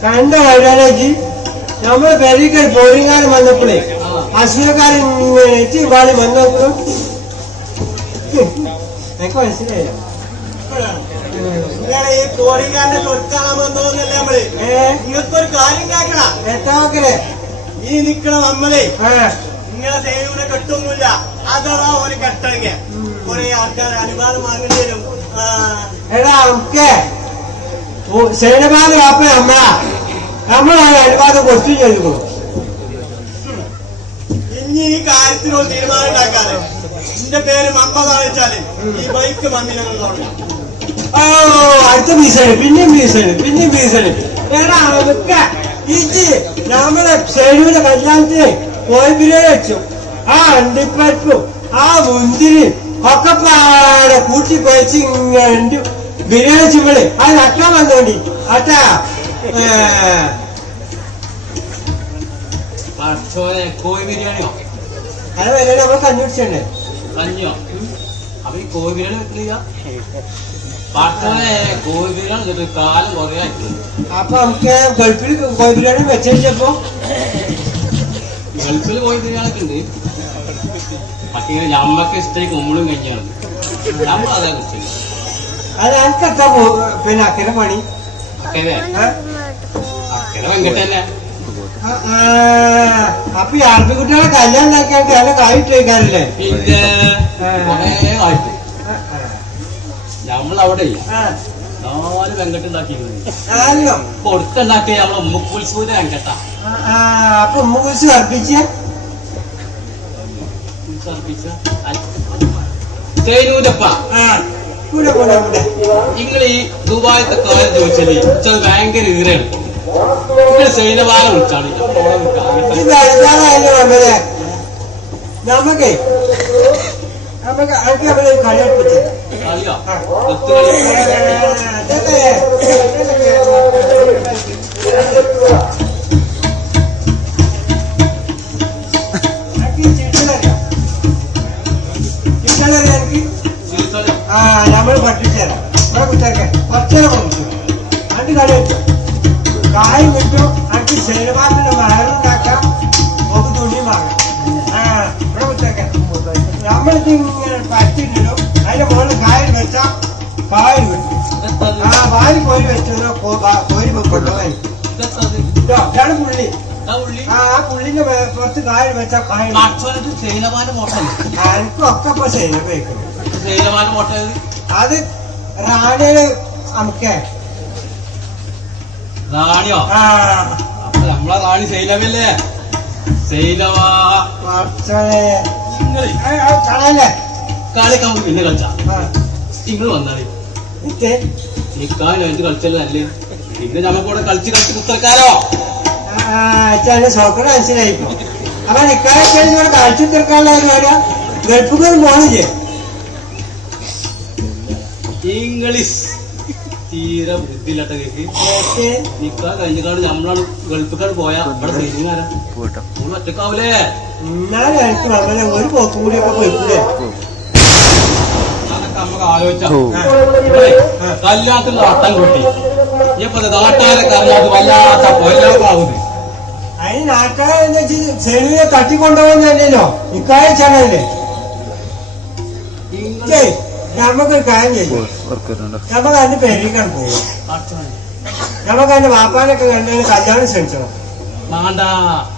കണ്ട വരാനേച്ചി. നമ്മള് പെരിക്ക് പോരിങ്ങാരൻ വന്നപ്പോഴേ അസൂയക്കാരൻ എത്തി പാടി വന്നു നോക്കൂ. എനിക്ക് മനസ്സിലായില്ല. ഈ പോരിങ്ങാരനെ തൊടുക്കാണാൻ വന്നതെന്നല്ലേ നമ്മള്. നിങ്ങൾക്കൊരു കാര്യം കേൾക്കണ. എത്താക്കരെ ഈ നിക്കണ നമ്മളെ നിങ്ങളെ സേനൂനെ കെട്ടൊന്നുമില്ല. അഥവാ ഒരു കെട്ടങ്ങ കുറെ ആൾക്കാർ അനുവാദം വാങ്ങേണ്ടി വരും. എടാ നമുക്ക് സേനബാദ് കാപ്പ നമ്മളാണ് അനുവാദം ക്വസ്റ്റ്യൻ ചെയ്തു. ഇനി ഈ കാര്യത്തിനൊരു തീരുമാനം ഉണ്ടാക്കാതെ എന്റെ പേര് മമ്മതാന്ന് വെച്ചാല് ഈ ബൈക്ക് മമ്മിനങ്ങൾ തുടങ്ങാം. അടുത്ത ഭീഷണി, പിന്നെയും ഭീഷണി, പിന്നെയും ഭീഷണി. എടാ നമുക്ക് ഇത് നമ്മളെ ഷെഡ്യൂളിന്റെ കല്യാണത്തിന് കോഴി ബിരിയാണി വെച്ചു. ആ അണ്ടിപ്പരിപ്പും ആ മുന്തിരി ഒക്കെ പാടെ കൂട്ടി കുഴച്ച് ഇങ്ങനെ ബിരിയാണി വെച്ചുമ്പോളേ അത് നക്കാൻ വന്നോണ്ടി അട്ടാ. കോഴി ബിരിയാണിയോ അത് വരെ നമ്മൾ കണ്ടുപിടിച്ചേ കഞ്ഞിയോ? അപ്പൊ ഈ കോഴി ബിരിയാണി വെക്കില്ല. പാട്ടോനെ കോഴി ബിരിയാണി കിട്ടും കാലം കുറേ ആയിട്ടുണ്ട്. അപ്പൊ നമുക്ക് ഗൾഫിൽ കോഴി ബിരിയാണി വെച്ചപ്പോ ഗൾഫിൽ കോഴി ബിരിയാണി ഒക്കെ ഉണ്ട്. പക്ഷേ ഇങ്ങനെ ഞമ്മക്ക് ഇഷ്ടമായി കുമ്പളും കഞ്ഞിയാണ്. നമ്മൾ അതാ കിട്ടും. അത് എനിക്കെത്താ പിന്നെ അക്കരെ പണി അക്കരെ വെങ്കട്ട് തന്നെ. അപ്പൊ ഈ ആർപ്പിക്കുട്ടികളെ കല്യാണം ഉണ്ടാക്കിയാണ്ട് നല്ല കായിട്ട് വയ്ക്കാറില്ലേ? പിന്നെ കൊറേ കായിട്ട് നമ്മളവിടെ 4 വെങ്കട്ട് ഉണ്ടാക്കിയിരുന്നു. കൊടുത്തുണ്ടാക്കിയ നമ്മളെ ഉമ്മുക്കുൽസൂര് വെങ്കട്ടാ. അപ്പൊ ഉമ്മ കുറിച്ച് അർപ്പിച്ച ചേനൂരപ്പ നിങ്ങൾ ഈ ദുബായത്തെ കാര്യം ചോദിച്ചാല് അത് ഭയങ്കര ഈറെടുക്കും. നിങ്ങൾ സൈനവാനെ വിളിച്ചാണ് നമുക്കേ നമുക്ക് അടുത്ത് നമ്മളെ കളിയപ്പിച്ച കളിയോ നമ്മൾ പഠിപ്പിച്ചേരാം. കുട്ടിയൊക്കെ കുറച്ചേരം പഠിച്ചു അണ്ട് കളി വെച്ചു കായും കിട്ടും. അനക്ക് ശരീരമാറ്റിന്റെ മഹറുണ്ടാക്കാം, ഒരു തുണിയും വാങ്ങാം. ഇവിടെ കുട്ടിയൊക്കെ നമ്മളിത് ഇങ്ങനെ പറ്റിയിട്ടില്ലോ. അതിന്റെ മുകളിൽ കായൽ വെച്ചാൽ കായൽ കിട്ടും. വാരി കോരി വെച്ചോ കോരി വെക്കൊണ്ടോ ഇതാണ് പുള്ളി. ആ പുള്ളിന്റെ പുറത്ത് കായൽ വെച്ചാൽ കായൽ. എനിക്കൊക്കെ ഇപ്പൊ ശരീരം വെക്കണം. അത് റാണിയുടെ നമുക്ക് റാണിയോ? നമ്മളെ റാണി സൈനവല്ലേ? സൈനവാ കാണാല്ലേ കളിക്കാൻ പിന്നെ കളിച്ചാ നിങ്ങൾ വന്നാളി നിൽക്കാനായിട്ട് കളിച്ചല്ലേ നല്ലേ. പിന്നെ നമുക്കിവിടെ കളിച്ച് കുത്തിറക്കാലോ. സോക്കട മനസ്സിലായിപ്പോ. അപ്പൊ നിക്കാഴ്ച കളിച്ചു തീർക്കാനുള്ള പരിപാടിയാ. ഗൾഫുകാർ പോണില്ലേ? ഇംഗ്ലീഷ് തീരെ ബുദ്ധിയില്ലാത്ത കേക്ക്. നിക്കാ കഴിഞ്ഞാണ് നമ്മളാണ് ഗൾഫിക്കാട് പോയാ ഇവിടെ സൈനികാരാ നമ്മൾ ഒറ്റക്കാവൂലേ? എന്നാലും എനിക്ക് അങ്ങനെ ഒരു പോക്കും കൂടിയൊക്കെ പോയിക്കൂടെ? അതൊക്കെ നമുക്ക് ആലോചിച്ചാ കല്യാണത്തിൽ അട്ടം കൊട്ടി ഇപ്പൊ നാട്ടുകാരൊക്കെ അറിയാതെ വല്ലാത്ത കൊല്ലാപ്പാവുന്നത്. അതിന് നാട്ടുകാരെന്ന് വെച്ച് സെലിനെ തട്ടിക്കൊണ്ടുപോകുന്നല്ലോ ഇക്കാഴ്ചയാണല്ലേ. നമുക്കൊരു കാര്യം ചെയ്യും. നമുക്ക് അതിന്റെ പെരിക്കാൻ പോകും. നമുക്ക് അതിന്റെ വാപ്പാനൊക്കെ കണ്ടതിന് കല്യാണം ശ്രമിച്ചോ.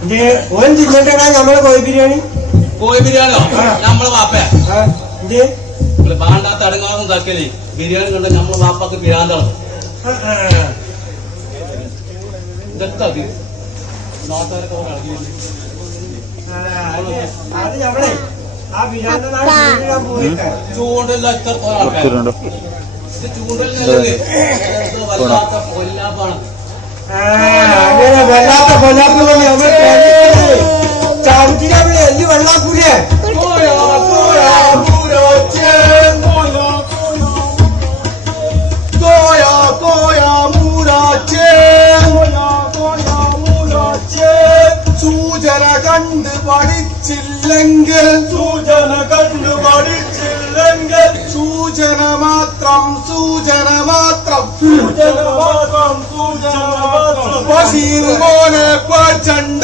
എന്റെ ഓൻ തിന്നിട്ടാ നമ്മളെ കോഴി ബിരിയാണി. കോഴി ബിരിയാണിയോ? നമ്മളെ വാപ്പയാ എന്റെ പാണ്ടാത്ത അടങ്ങാറും തക്കല് ബിരിയാണി കണ്ട നമ്മളെ വാപ്പാക്ക് പിരാന്താണ്. ഇതൊക്കെ നാട്ടുകാരൊക്കെ അത് നമ്മളെ ആ ബിരിയാണി നാളെ പോയിട്ട് ചൂണ്ടല്ല എത്ര ആൾക്കാരുണ്ടോ? ഇത് ചൂണ്ടലിനല്ലേ വല്ലാത്ത കൊല്ലാപ്പാണ്. അങ്ങനെ വല്ലാത്ത കൊല്ലാപ്പ് ചവിട്ടി നമ്മള് എല്ലു വെള്ളാക്കൂലേ? സൂചന കണ്ട് പഠിച്ചില്ലെങ്കിൽ സൂചന മാത്രം ബഷീർ മോനെ പഠിച്ചണ്ട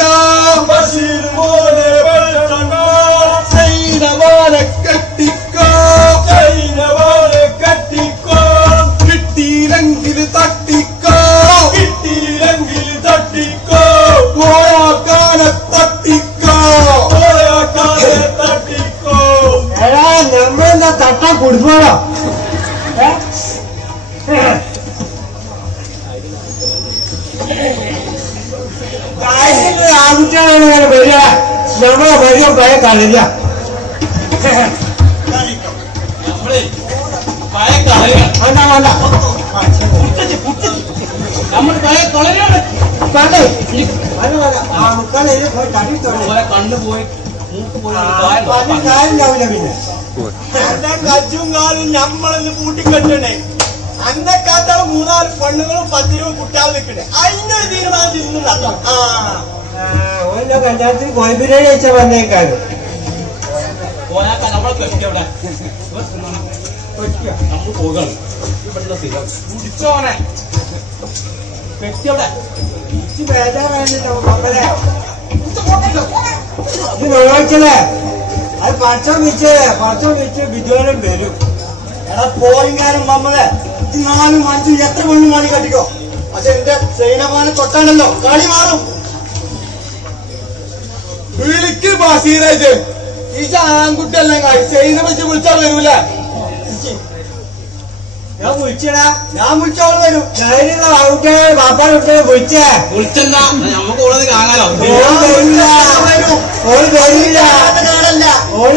സൈനവാനെ കെട്ടിക്കോ കിട്ടിയില്ലെങ്കിൽ തട്ടിക്കോ പോയാക്കാനെ തട്ടിക്കോ എടാ നമ്മളെന്താ തട്ടാ കുടിപ്പോളോ? ആൺകുട്ടികളാണ് ഇങ്ങനെ വരിക. നമ്മളെ വരിക പയ കളില്ല. വേണ്ട വേണ്ട നമ്മൾ കളയാണ് കണ്ണു പോയി മൂക്ക് പോയി കാര്യമില്ല. പിന്നെ കച്ചും കാലും നമ്മളെന്ന് കൂട്ടിക്കെട്ടണേ. അന്നെ കാത്ത 3-4 പെണ്ണുങ്ങളും 10-20 കുട്ടികളും നിൽക്കണേ. അതിനൊരു തീരുമാനം ഇന്ന് ഓരോ കല്യാണത്തിന് കോഴി ബിരിയാണി വെച്ചാൽ വന്നേക്കാണ്. പോയാക്കാൻ നമ്മളെ കെട്ടിയവിടെ നമ്മൾ പോകാണ് ഇവിടുത്തെ സ്ഥിരം കുടിച്ചോനെ കെട്ടിയവിടെ ബേജാറാണല്ലോ മക്കളെ. ഇത് നോക്കലേ അത് പച്ചം വെച്ച് വിദ്വാനം വരും. എടാ പോയിങ്ങാനും നമ്മളെ 4-5 എത്ര പെണ്ണും കാണി കെട്ടിക്കോ. പക്ഷെ എന്റെ സൈനവാനെ തൊട്ടാണല്ലോ കളി മാറും. വിളിക്ക് ബഷീറേജ് ഈ ആൺകുട്ടിയല്ലേ സൈന വെച്ച് വിളിച്ചാൽ വരൂല. ഞാൻ വിളിച്ചടാ. ഞാൻ വിളിച്ചോള് വരും. ഞാനുള്ള ആൺകുട്ടിയെ ബാപ്പാടെ കുട്ടിയെ വിളിച്ചെന്താ നമുക്ക് ഉള്ളത് കാണാലോ. ഓള്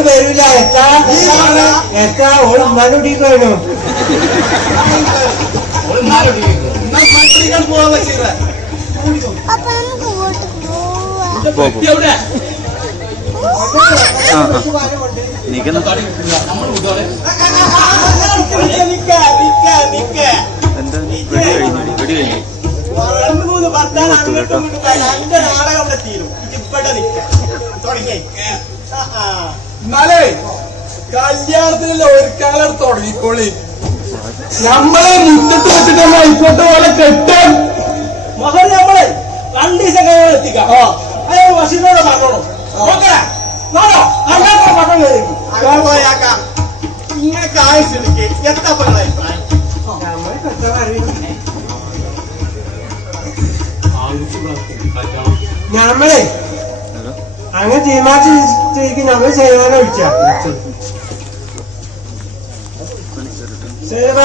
വരൂല. എത്താ ഓള് ഉമ്മാനോട്ടിക്കോ പോവാൻ പറ്റില്ല. കെട്ടിയവിടെ നമ്മൾ വിട്ടോളെ രണ്ട് 3 ഭർത്താവ് അങ്ങോട്ടും എന്റെ നാടകം ഇവിടെ തീരും. ഇവിടെ നിൽക്ക തുടങ്ങി. എന്നാലേ കല്യാണത്തിനുള്ള ഒരുക്കാലം തുടങ്ങിക്കോളി. നമ്മളെ മുറ്റത്ത് വെച്ചിട്ട് നമ്മൾ ആയിക്കോട്ടെ പോലെ കെട്ടാൻ മകൾ നമ്മളെ 2 ദിവസം കഴിഞ്ഞാൽ എത്തിക്കാം. അയാൾ വസീനോട് പറഞ്ഞോളൂ. പോയാക്കാം ഇങ്ങനെ കായസിലേക്ക് എത്താപ്പുള്ള അഭിപ്രായം. നമ്മളെ അങ്ങനെ തീരുമാനിച്ചിരിക്കും. നമ്മൾ സേവാനെ വിളിച്ച സേവ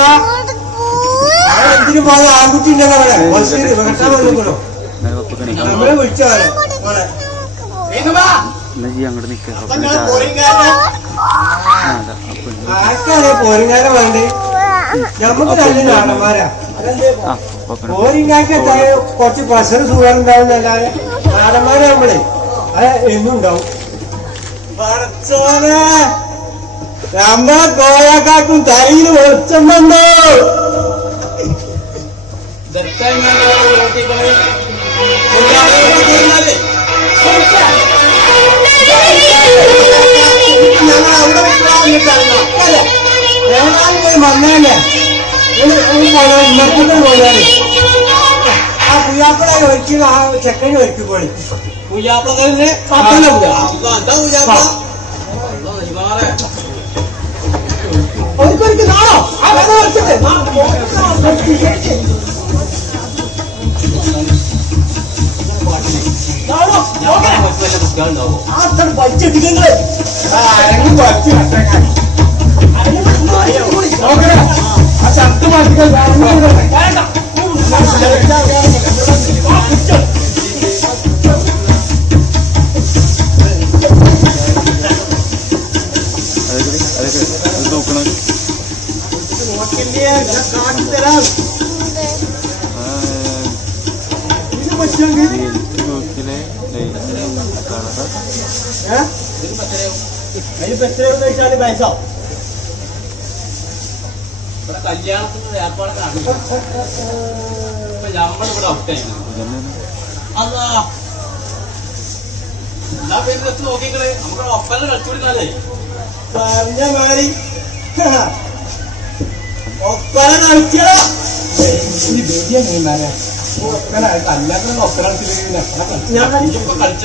എന്തിനു പോയ ആൺകുട്ടി ഉണ്ടല്ലോ അവിടെ ബസ്സിൽ വെട്ടാൻ വന്നിക്കണോ? നമ്മളെ വിളിച്ചാലോ മോളെ അങ്ങോട്ട് നിൽക്കുക ആർക്കാണ് പോരിങ്ങാരെ വേണ്ടത്? നമുക്ക് നല്ല നാടന്മാരാ. പോരിങ്ങാർക്ക് കുറച്ച് പ്രഷർ സുഖം ഉണ്ടാവുന്നല്ലാതെ നാടന്മാരാകുമ്പോഴേ അത് എന്നും ഉണ്ടാവും. പറച്ചോനെ നമ്മളെ കോയാക്കാക്കും തലയിൽ വെളിച്ചം വന്നോ. ഞങ്ങൾ അവിടെ പോയി വന്നേല്ലേ ഇന്നത്തെ പോയാല് ആ പുയ്യാപ്പള ഒരിക്കലും ആ ചെക്കന് ഒരുക്കിക്കോളി. പുയ്യാപ്പളെ ഒരിക്കൊരിക്കൽ നാളോ ആ വെള്ളം വെച്ചിട്ട് പഠിച്ചെടുക്കങ്ങള് അരങ്ങി പഠിച്ചു ആ ശബ്ദ മാറ്റിക്കാൻ കാട്ടിത്തരാം. ഇത് പറ്റുമെങ്കിൽ അതിനിപ്പോ എത്രയെന്ന് വെച്ചാല് പൈസ കല്യാണത്തിന്റെ ഏർപ്പാടൊക്കെ നടന്നു. നമ്മളിവിടെ ഔട്ടായിരുന്നു. അതാ എല്ലാ പേരും വെച്ച് നോക്കിക്കളെ നമുക്ക് ഒപ്പന കളിച്ചുകൊടുക്കാല്ലേ. പറഞ്ഞ മാറി ഒപ്പന കളിക്കോ ഒപ്പന കല്ലാത്ത ഒപ്പന ഞാനിപ്പോ കളിച്ച കളിച്ച